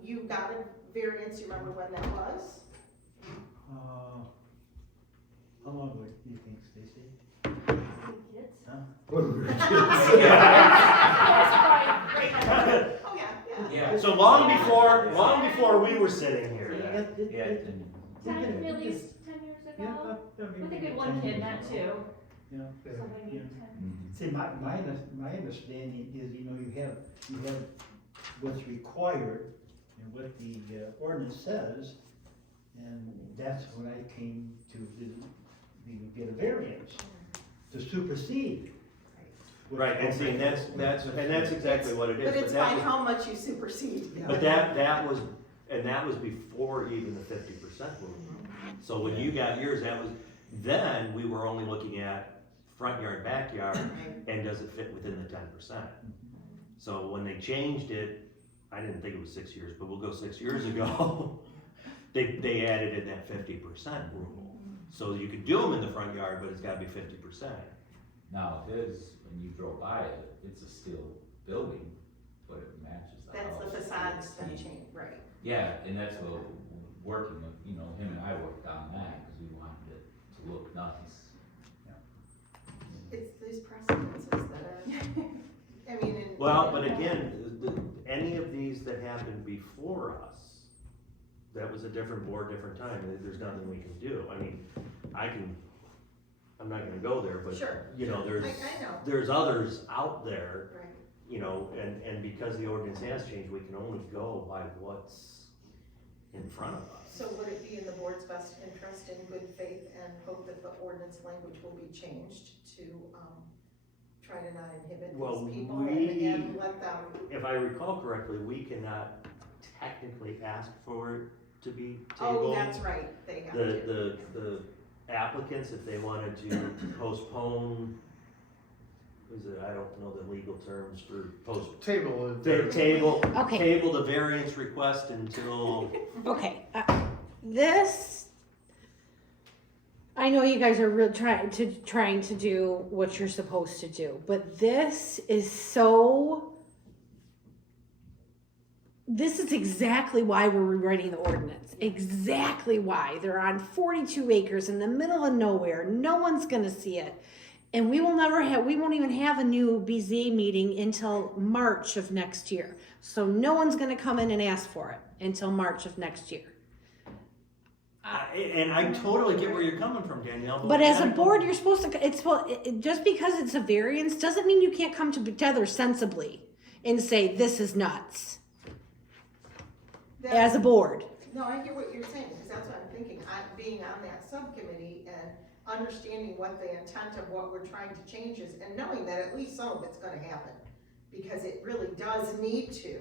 You got a variance, you remember when that was? How long ago do you think, Stacy? Kids? Huh? When we were kids. Oh, yeah. Yeah. So long before we were sitting here. Yeah, and 10, at least 10 years ago. I think we had one kid, not two. You know, So maybe 10. see, my understanding is, you have what's required and what the ordinance says, and that's when I came to get a variance to supersede. Right, and see, and that's exactly what it is. But it's that by was- how much you supersede. But that was before even the 50% rule. So when you got yours, then we were only looking at front yard, backyard, and does it fit within the 10%? So when they changed it, I didn't think it was 6 years, but we'll go 6 years ago, they added in that 50% rule. So you could do them in the front yard, but it's gotta be 50%. now when you drove by it, it's a steel building, but it matches the house. That's the facade's been changed, right? Yeah, and that's what, working with, him and I worked on that, because we wanted it to look nice. It's these precedences that are, Well, but again, any of these that happened before us, that was a different board, different time, there's nothing we can do. I mean, I'm not gonna go there, but, Sure. there's, I know. there's others out there, Right. and because the ordinance has changed, we can only go by what's in front of us. So would it be in the board's best interest in good faith and hope that the ordinance language will be changed to, try to not inhibit Well, these people and let them, If I recall correctly, we cannot technically ask for it to be oh, tabled. that's right, they have to. The applicants, if they wanted to postpone, I don't know the legal terms for Table. table Okay. the variance request until, Okay, this, I know you guys are real trying to do what you're supposed to do, but this is exactly why we're rewriting the ordinance. Exactly why. They're on 42 acres in the middle of nowhere. No one's gonna see it. And we won't even have a new BZA meeting until March of next year. So no one's gonna come in and ask for it until March of next year. And I totally get where you're coming from, Danielle. But we as a gotta board, you're supposed to, just because it's a variance doesn't mean you can't come together sensibly and say, this is nuts, as a board. No, I hear what you're saying, because that's what I'm thinking, being on that subcommittee and understanding what the intent of what we're trying to change is, and knowing that at least some of it's gonna happen, because it really does need to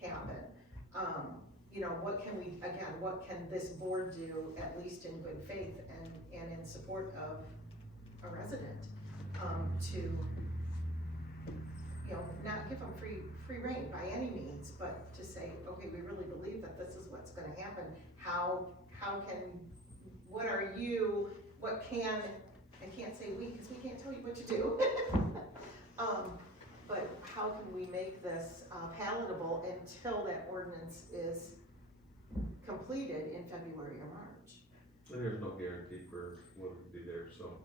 happen. You know, what can this board do, at least in good faith and in support of a resident, to, you know, not give them free rein by any means, but to say, okay, we really believe that this is what's gonna happen. I can't say we, because we can't tell you what to do. But how can we make this palatable until that ordinance is completed in February or March? And there's no guarantee for what will be there, so.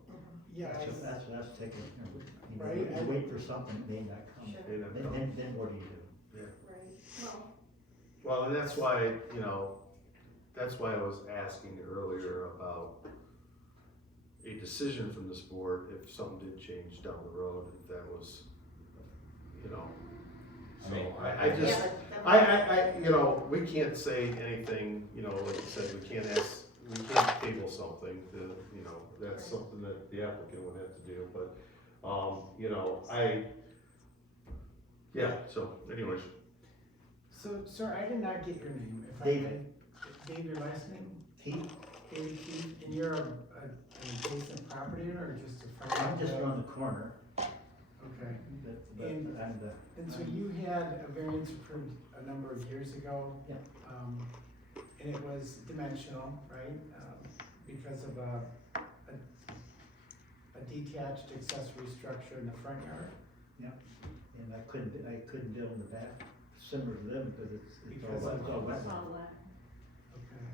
Yeah, That's what I was thinking, Right. you wait for something that may not come. Sure. May not come. Then what do you do? Right, Well, and that's why, you know, that's why I was asking earlier about a decision from this board if something did change down the road, if that was, you know. So I just, yeah, but I, you know, we can't say anything, you know, like you said, we can't table something to, you know, that's something that the applicant would have to do, but, you know, so anyways. So, sir, I did not get your name. If David. Dave, your last name? Keith, David Keith, and you're an adjacent property owner or just a friend? I'm just around the corner, Okay. but And- I'm the. And so you had a variance approved a number of years ago? Yeah. And it was dimensional, right? Because of a detached accessory structure in the front yard? And I couldn't deal in the back, similar to them, because it's Because all of- It's wet. all wet. Okay.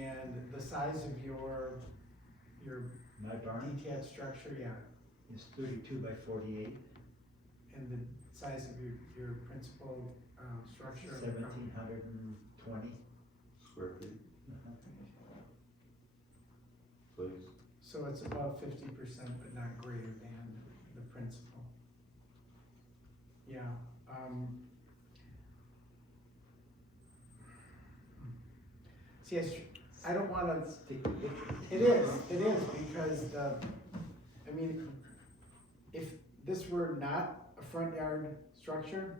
And the size of your My barn detached structure, yeah, is 32 by 48, and the size of your principal structure? 1,720. Square feet, please. So it's above 50%, but not greater than the principal. Yeah, see, I don't wanna, it is, because I mean, if this were not a front yard structure,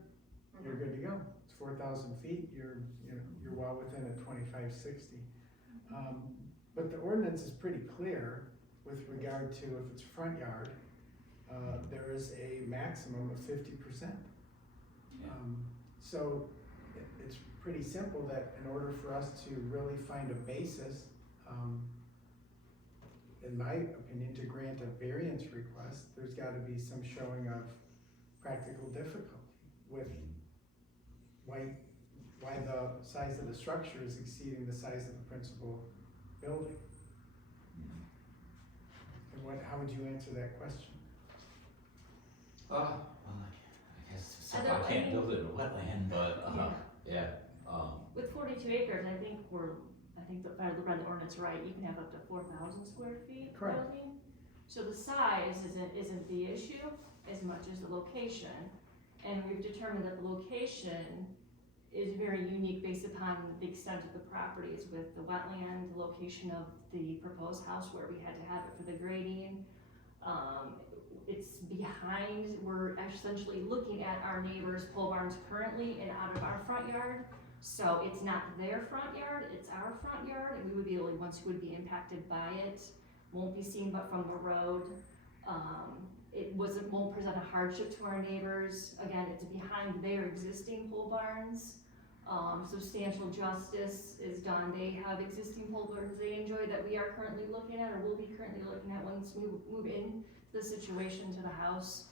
you're good to go. It's 4,000 feet, you're well within a 2560. But the ordinance is pretty clear with regard to if it's front yard, there is a maximum of 50%. So it's pretty simple that in order for us to really find a basis, in my opinion, to grant a variance request, there's gotta be some showing of practical difficulty with why the size of the structure is exceeding the size of the principal building. And how would you answer that question? Well, I guess so Other- I can't build it in a wetland, but, yeah, With 42 acres, I think if I read the ordinance right, you can have up to 4,000 square feet Correct. building. So the size isn't the issue as much as the location. And we've determined that the location is very unique based upon the extent of the properties with the wetland, the location of the proposed house where we had to have it for the grading. It's behind, we're essentially looking at our neighbors' pole barns currently and out of our front yard. So it's not their front yard, it's our front yard, and we would be the only ones who would be impacted by it. Won't be seen but from the road. It won't present a hardship to our neighbors. Again, it's behind their existing pole barns. Substantial justice is done. They have existing pole barns they enjoy that we are currently looking at, or will be currently looking at once we move in the situation to the house.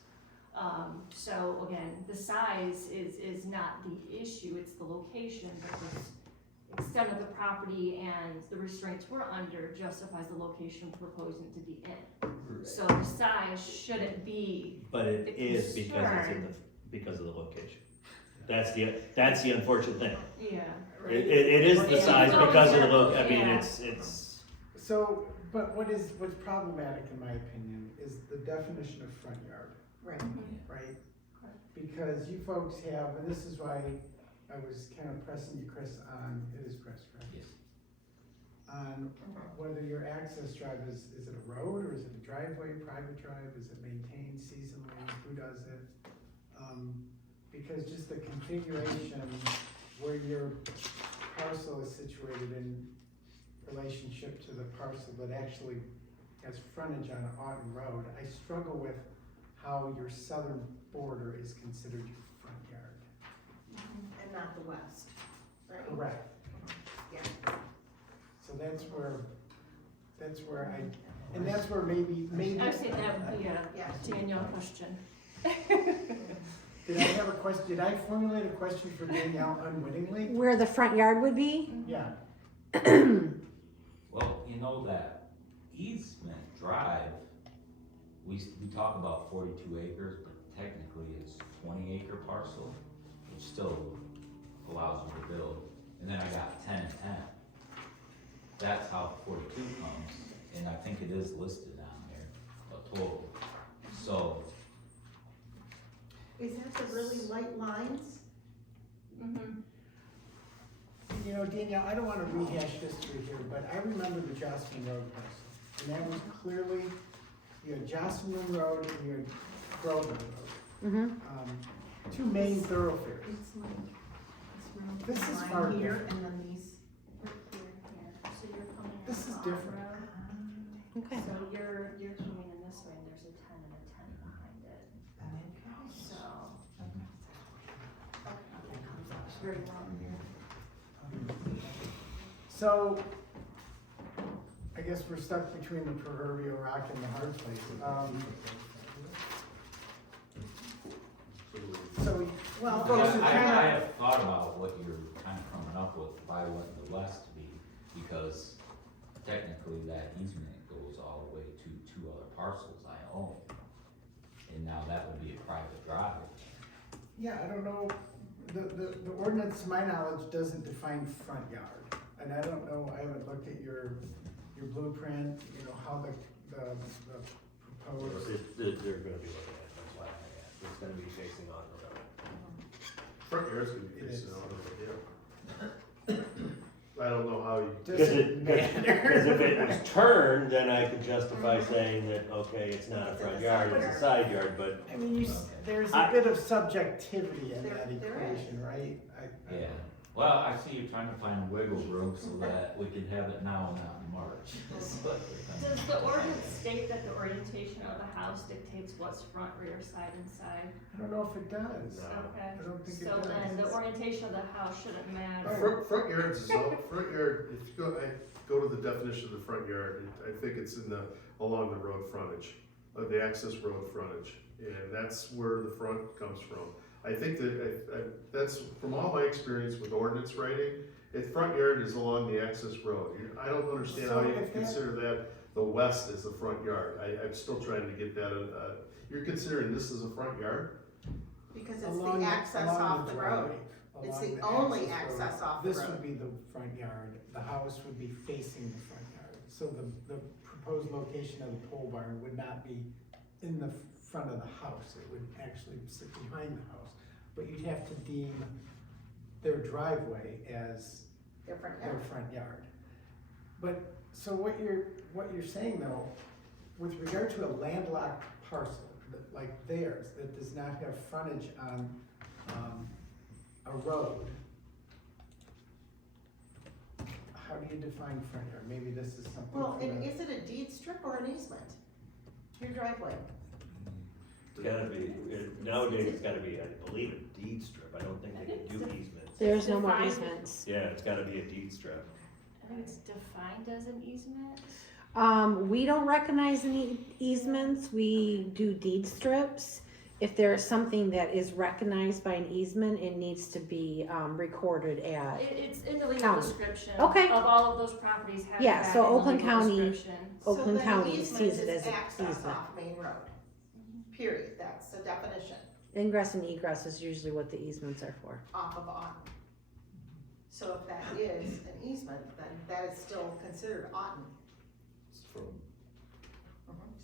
So again, the size is not the issue, it's the location, but the extent of the property and the restraints we're under justifies the location we're proposing to be in. So the size shouldn't be, But it the is concern. because of the location. That's the unfortunate thing. yeah. It is the size because of the I mean, Yeah. it's, So, but what's problematic in my opinion is the definition of front yard, Right. right? Because you folks have, and this is why I was kind of pressing you, Chris, on, it is Chris, correct? Yes. On whether your access drive is it a road or is it a driveway, private drive, is it maintained seasonally, who does it? Because just the configuration where your parcel is situated in relationship to the parcel that actually has frontage on Autumn Road, I struggle with how your southern border is considered your front yard. And not the west, right? Correct. Yeah. So that's where and that's where maybe. I say that would be a Yeah. Danielle question. Did I have a question, did I formulate a question for Danielle unwittingly? Where the front yard would be? Yeah. Well, you know that easement drive, we talk about 42 acres, but technically it's 20-acre parcel, which still allows you to build. And then I got 10 and 10. That's how 42 comes, and I think it is listed on there, a total. So, Is that the really light lines? Mm-hmm. You know, Danielle, I don't wanna rehash history here, but I remember the Jocelyn Road parcel. And that was clearly, you had Jocelyn Road and you had Groveland Road. Mm-hmm. Two main thoroughfares. It's like, This is line far here, different. and then these. So you're coming in. This is off different. road. Okay. So you're coming in this way and there's a 10 and a 10 behind it. So. That comes out very long here. So, I guess we're stuck between the proverbial rock and the hard place. So, Well, folks are I kinda, have thought about what you're kind of coming up with, why wouldn't the west be, because technically that easement goes all the way to two other parcels I own. And now that would be a private drive. yeah, I don't know, the ordinance, to my knowledge, doesn't define front yard. And I don't know, I haven't looked at your blueprint, you know, how the proposed. they're gonna be looking at it, that's why I asked. It's gonna be facing on the road. Front yard's gonna be It facing is. out of it, yeah. I don't know how you. Does it Because if it was turned, then I could justify saying that, okay, it's not a front yard, it's a side yard, but I mean, there's a I- bit of subjectivity in that There equation, right? Yeah, well, I see you're trying to find wiggle room so that we can have it now and not in March. That's what we're trying Does to the do. ordinance state that the orientation of the house dictates what's front, rear, side, and side? I don't know if it does. No. Okay. I don't think it So then the does. orientation of the house shouldn't matter. Front yards is all, front yard, if you go to the definition of the front yard, I think it's along the road frontage, the access road frontage, and that's where the front comes from. I think that's, from all my experience with ordinance writing, front yard is along the access road. I don't understand how So you if can that- consider that the west is the front yard. I'm still trying to get that, you're considering this as a front yard? Because it's Along the access along off the road. driveway, It's along the only road. access off the This road. would be the front yard, the house would be facing the front yard. So the proposed location of the pole barn would not be in the front of the house, it would actually sit behind the house. But you'd have to deem their driveway as Their front their yard. front yard. But, so what you're saying though, with regard to a landlocked parcel, like theirs, that does not have frontage on, a road, how do you define front yard? Maybe this is something. Well, for and the- is it a deed strip or an easement? Your driveway? It's gotta be, nowadays it's gotta be, I believe, a deed strip, I don't think they can do easements. There's no more Defined. easements. Yeah, it's gotta be a deed strip. I think it's defined as an easement. We don't recognize any easements, we do deed strips. If there is something that is recognized by an easement, it needs to be, recorded at, It's in the legal County. description. Okay. Of all of those properties have Yeah, that so in the Oakland legal County- description. Oakland County So sees then it easement as is an access easement. off Main Road, period, that's the definition, Ingress and egress is usually what the easements are for. off of Otten. So if that is an easement, then that is still considered Otten. It's from,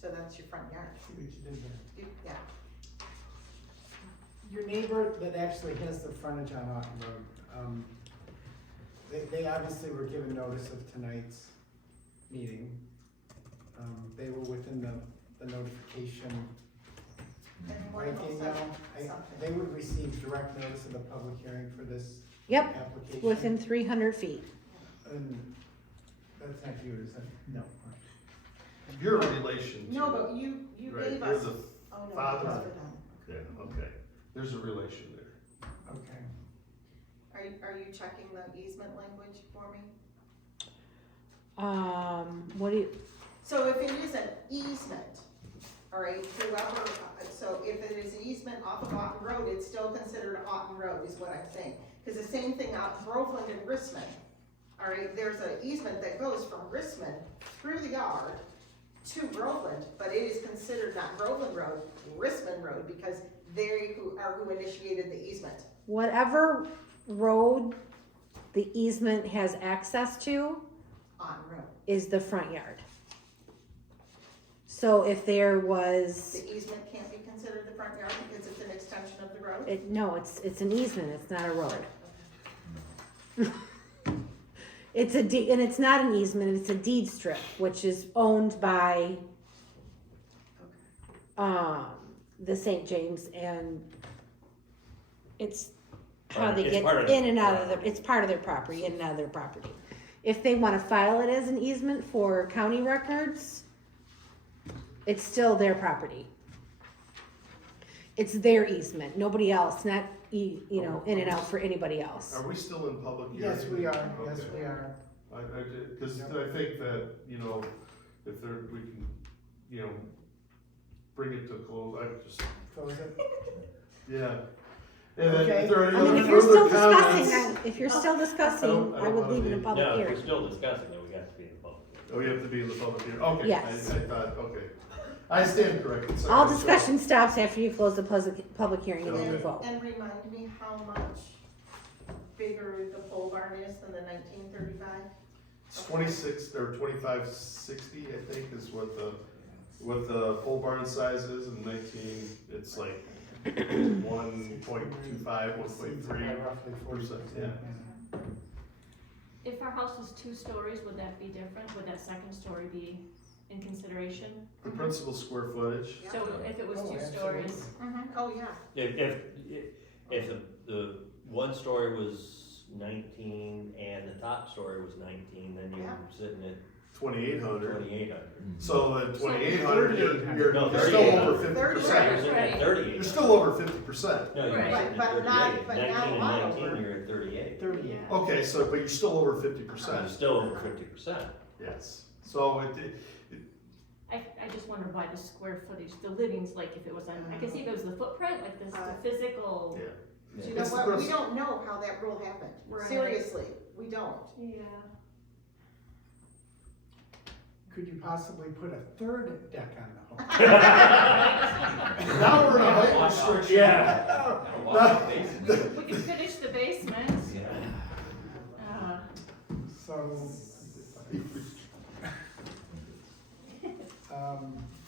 So that's your front yard. See what you did there. Yeah. Your neighbor that actually has the frontage on Otten Road, they obviously were given notice of tonight's meeting. They were within the notification, And one right, of them Danielle? said something. They would receive direct notice of the public hearing for this Yep, application. within 300 feet. And that's not you, is it? No. you're a relation to. No, but you Right, gave you're us, the oh no, father. that was for them. Yeah, okay, there's a relation there. Okay. Are you checking the easement language for me? What do you, So if it is an easement, all right, whoever, so if it is an easement off of Otten Road, it's still considered Otten Road is what I'm saying. Cause the same thing out in Groveland and Rissman, all right, there's an easement that goes from Rissman through the yard to Groveland, but it is considered not Groveland Road, Rissman Road, because they who initiated the easement. whatever road the easement has access to Otten Road. is the front yard. So if there was, The easement can't be considered the front yard because it's an extension of the road? no, it's an easement, it's not a road. It's and it's not an easement, it's a deed strip, which is owned by, the St. James, and it's how they It's get part of in their and out of property. it's part of their property, in and out of their property. If they wanna file it as an easement for county records, it's still their property. It's their easement, nobody else, not, in and out for anybody else. Are we still in public hearing? Yes, we are, yes, Okay. we are. Cause I think that, if there, we can, bring it to a close, I just, Close it. yeah. And then Okay. if there are any I mean, other if you're still further comments. discussing, I would leave it in public No, if hearing. we're still discussing it, we got to be in the public. Oh, we have to be in the public hearing, okay. Yes. I thought, okay. I stand corrected. Sorry. All discussion stops after you close the public hearing and then you Okay. vote. And remind me how much bigger the pole barn is than the 1935? It's 26 or 2560, I think, is what the pole barn size is, and 19, it's like 1.25, By 1.3. roughly 40%, Yeah. If our house was 2 stories, would that be different? Would that second story be in consideration? The principal square footage, Yeah. So if it was Oh, 2 absolutely. stories, Oh, yeah. If the one story was 19 and the top story was 19, then you're Yeah. sitting at 2,800. 2,800. So at 2,800, you're No, still over 3,800. 50%. You're sitting at 38. You're still over 50%. No, you're Right. sitting But at not- 38. but not 19 a and lot 19, over. you're at 38. 38. Okay, so, but you're still over You're 50%. still over 50%. Yes. So I just wonder why the square footage, the living's like if it was on, I could see if it was the footprint, like this, the physical. yeah. You Yeah. know It's the what, we principal. don't know how that rule happened. Right. Seriously, we don't. Yeah. Could you possibly put a third deck on the home? Now we're in a height restriction. We could finish the basement. So,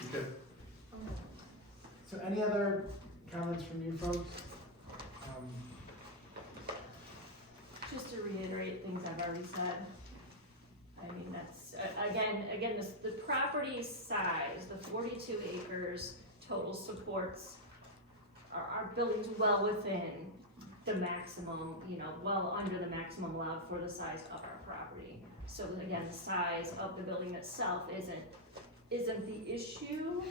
Okay. so any other comments from you folks? Just to reiterate things I've already said. I mean, that's, again, the property size, the 42 acres total supports our buildings well within the maximum, well under the maximum allowed for the size of our property. So again, the size of the building itself isn't the issue.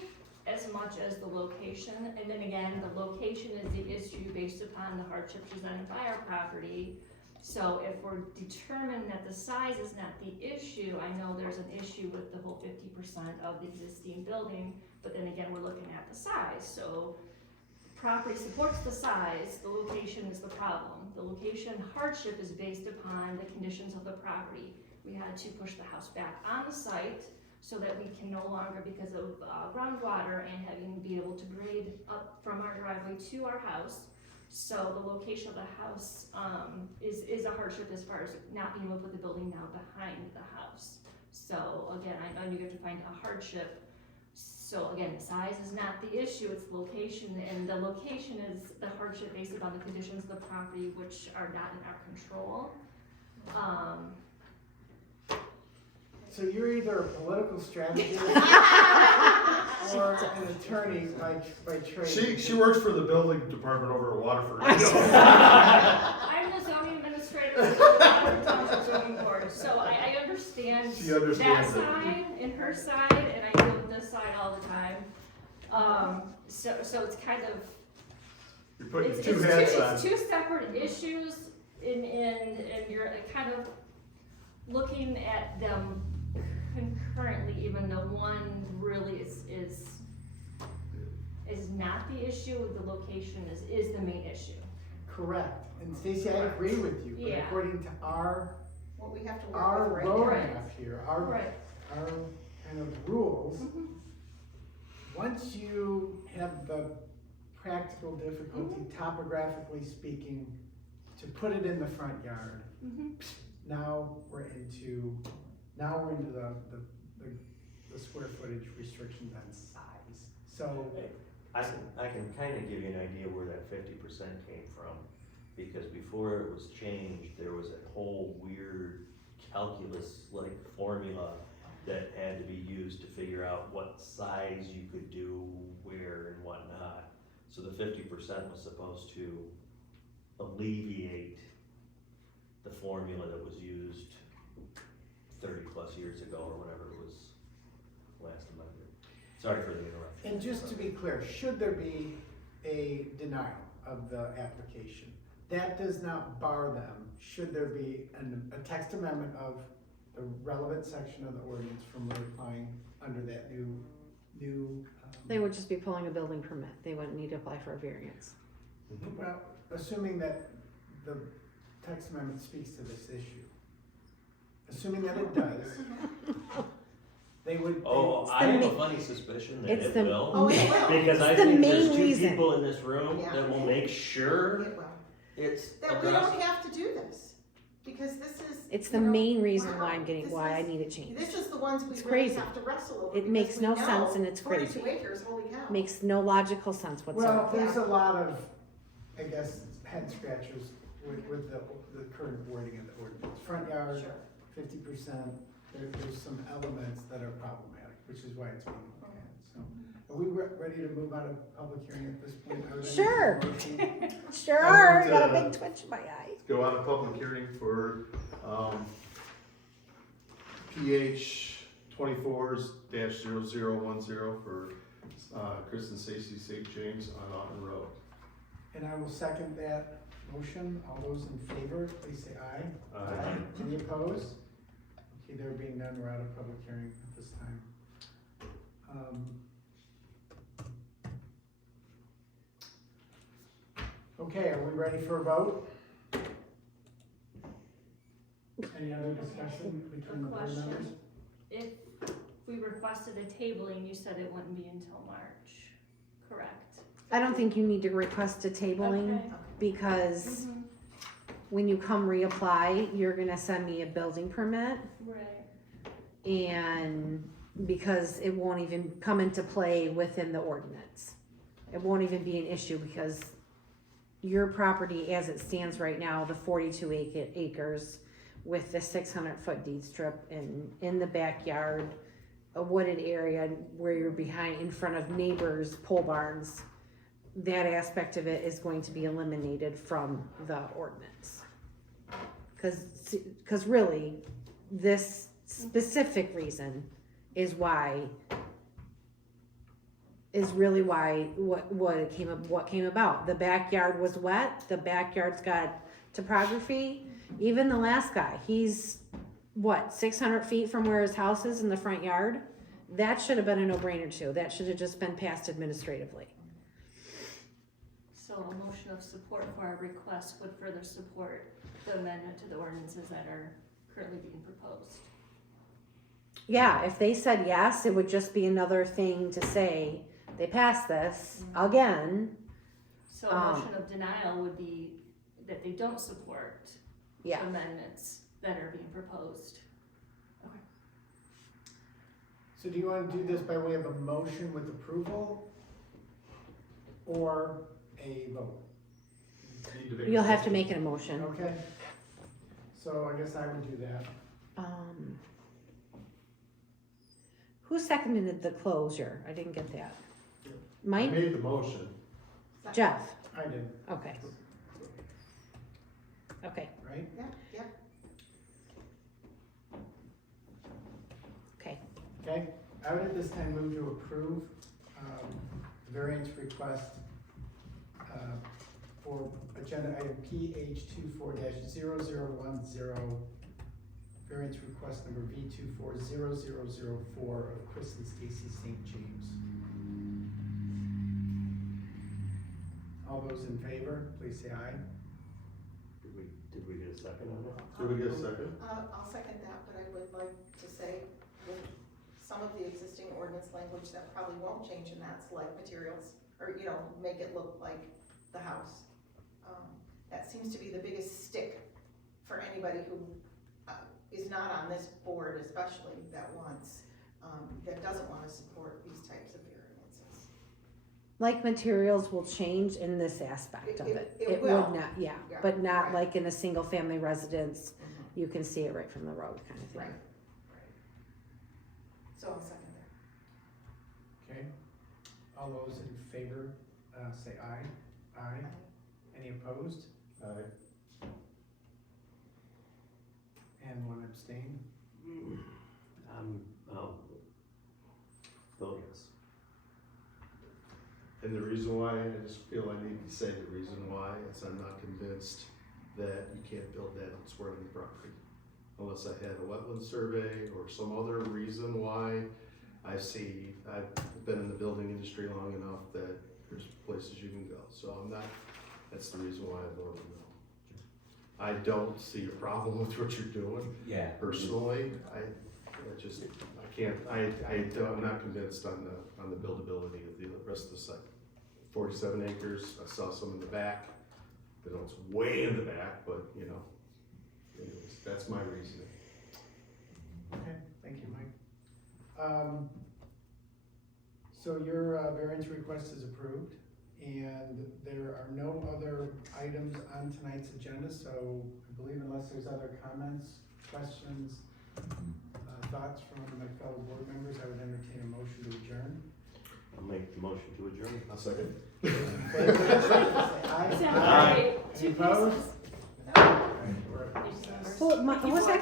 as much as the location. And then again, the location is the issue based upon the hardship presented by our property. So if we're determined that the size is not the issue, I know there's an issue with the whole 50% of the existing building, but then again, we're looking at the size. So property supports the size, the location is the problem. The location hardship is based upon the conditions of the property. We had to push the house back on the site so that we can no longer, because of groundwater and having to be able to grade up from our driveway to our house. So the location of the house is a hardship as far as not being able to put the building now behind the house. So again, I know you have to find a hardship. So again, the size is not the issue, it's location, and the location is the hardship based upon the conditions of the property, which are not in our control. So you're either a political strategist or an attorney by trade. She works for the building department over at Waterford. I'm the zoning administrator for the Groveland Township zoning board, so I understand She understands that it. side and her side, and I deal with this side all the time. So it's kind of, You're putting it's two hats on. two separate issues, and you're kind of looking at them concurrently, even though one really is not the issue, the location is the main issue. Correct. And Stacy, I agree with you, but Yeah. according to our What we have to work our with right now. roadmap here, our Right. kind of rules, once you have the practical difficulty, topographically speaking, to put it in the front yard, now we're into the square footage restrictions on size. So I can kind of give you an idea where that 50% came from, because before it was changed, there was a whole weird calculus-like formula that had to be used to figure out what size you could do where and whatnot. So the 50% was supposed to alleviate the formula that was used 30 plus years ago or whatever it was last amended. Sorry for the interruption. And just to be clear, should there be a denial of the application, that does not bar them, should there be a text amendment of the relevant section of the ordinance from reapplying under that new. They would just be pulling a building permit, they wouldn't need to apply for a variance. Well, assuming that the text amendment speaks to this issue. Assuming that it does, they would. Oh, I have a funny suspicion that it's it the- will. Oh, it will. Because I It's the think there's main two reason. people in this room Yeah. that will make sure It will. it's That we addressed. don't have to do this, because this is. It's the you know, main reason why wow, I'm getting, this why I is- need it changed. This is the ones we It's really crazy. have to wrestle over. It because makes we no know sense and it's 42 crazy. acres, holy cow. Makes no logical sense whatsoever. Well, there's a lot of, I guess, head scratchers with the current wording of the ordinance. Front yard, Sure. 50%, there's some elements that are problematic, which is why it's being looked at. So, are we ready to move out of public hearing at this point? I would Sure. entertain a motion. Sure, I I moved, got a big twitch in my eye. Go on a public hearing for, PH 24-0010 for, Chris and Stacy St. James on Alton Road. And I will second that motion. All those in favor, please say aye. Aye. Any opposed? Okay, there being none, we're out of public hearing at this time. Okay, are we ready for a vote? Any other discussion between the board Question. members? If we requested a tabling, you said it wouldn't be until March, correct? I don't think you need to request a tabling Okay. because when you come reapply, you're gonna send me a building permit Right. and because it won't even come into play within the ordinance. It won't even be an issue because your property as it stands right now, the 42 acres with the 600-foot deed strip in the backyard, a wooded area where you're behind, in front of neighbors' pole barns, that aspect of it is going to be eliminated from the ordinance. Cause really, this specific reason is why is really why, what came about. The backyard was wet, the backyard's got topography. Even the last guy, he's, 600 feet from where his house is in the front yard? That should have been a no-brainer too. That should have just been passed administratively. So a motion of support for our request would further support the amendment to the ordinances that are currently being proposed. Yeah, if they said yes, it would just be another thing to say, they passed this again. So a motion of denial would be that they don't support Yeah. amendments that are being proposed. So do you want to do this by way of a motion with approval or a vote? You'll have to make an emotion. Okay, so I guess I would do that. Who seconded the closure? I didn't get that. I Mike? made the motion. Jeff? I did, Okay. Okay, Yeah, right? yeah. okay. Okay, I would at this time move to approve, variance request, for agenda item PH 24-0010, variance request number V240004 of Chris and Stacy St. James. All those in favor, please say aye. Did we get a second on that? Did we get a second? I'll second that, but I would like to say with some of the existing ordinance language that probably won't change, and that's like materials, or, make it look like the house. That seems to be the biggest stick for anybody who is not on this board, especially that doesn't want to support these types of variances. Like materials will change in this aspect of it. It would will. not, yeah, Yeah, but not right. like in a single family residence, you can see it right from the road kind of thing. Right. So I'll second that. Okay, all those in favor, say aye. Aye. Any opposed? Aye. And one abstain? Vote yes. And the reason why, I just feel I need to say the reason why, is I'm not convinced that you can't build that elsewhere on the property. Unless I had a wetland survey or some other reason why. I've been in the building industry long enough that there's places you can go, so that's the reason why I voted no. I don't see a problem with what you're doing. Yeah. Personally, I'm not convinced on the buildability of the rest of the site. 47 acres, I saw some in the back, it's way in the back, but anyways, that's my reasoning. Okay, thank you, Mike. So your variance request is approved, and there are no other items on tonight's agenda, so I believe unless there's other comments, questions, thoughts from my fellow board members, I would entertain a motion to adjourn. I'll make the motion to adjourn. I'll second. Say aye. Except Aye. for Any two opposed? pieces. No. All right, we're at recess. Who was that guy?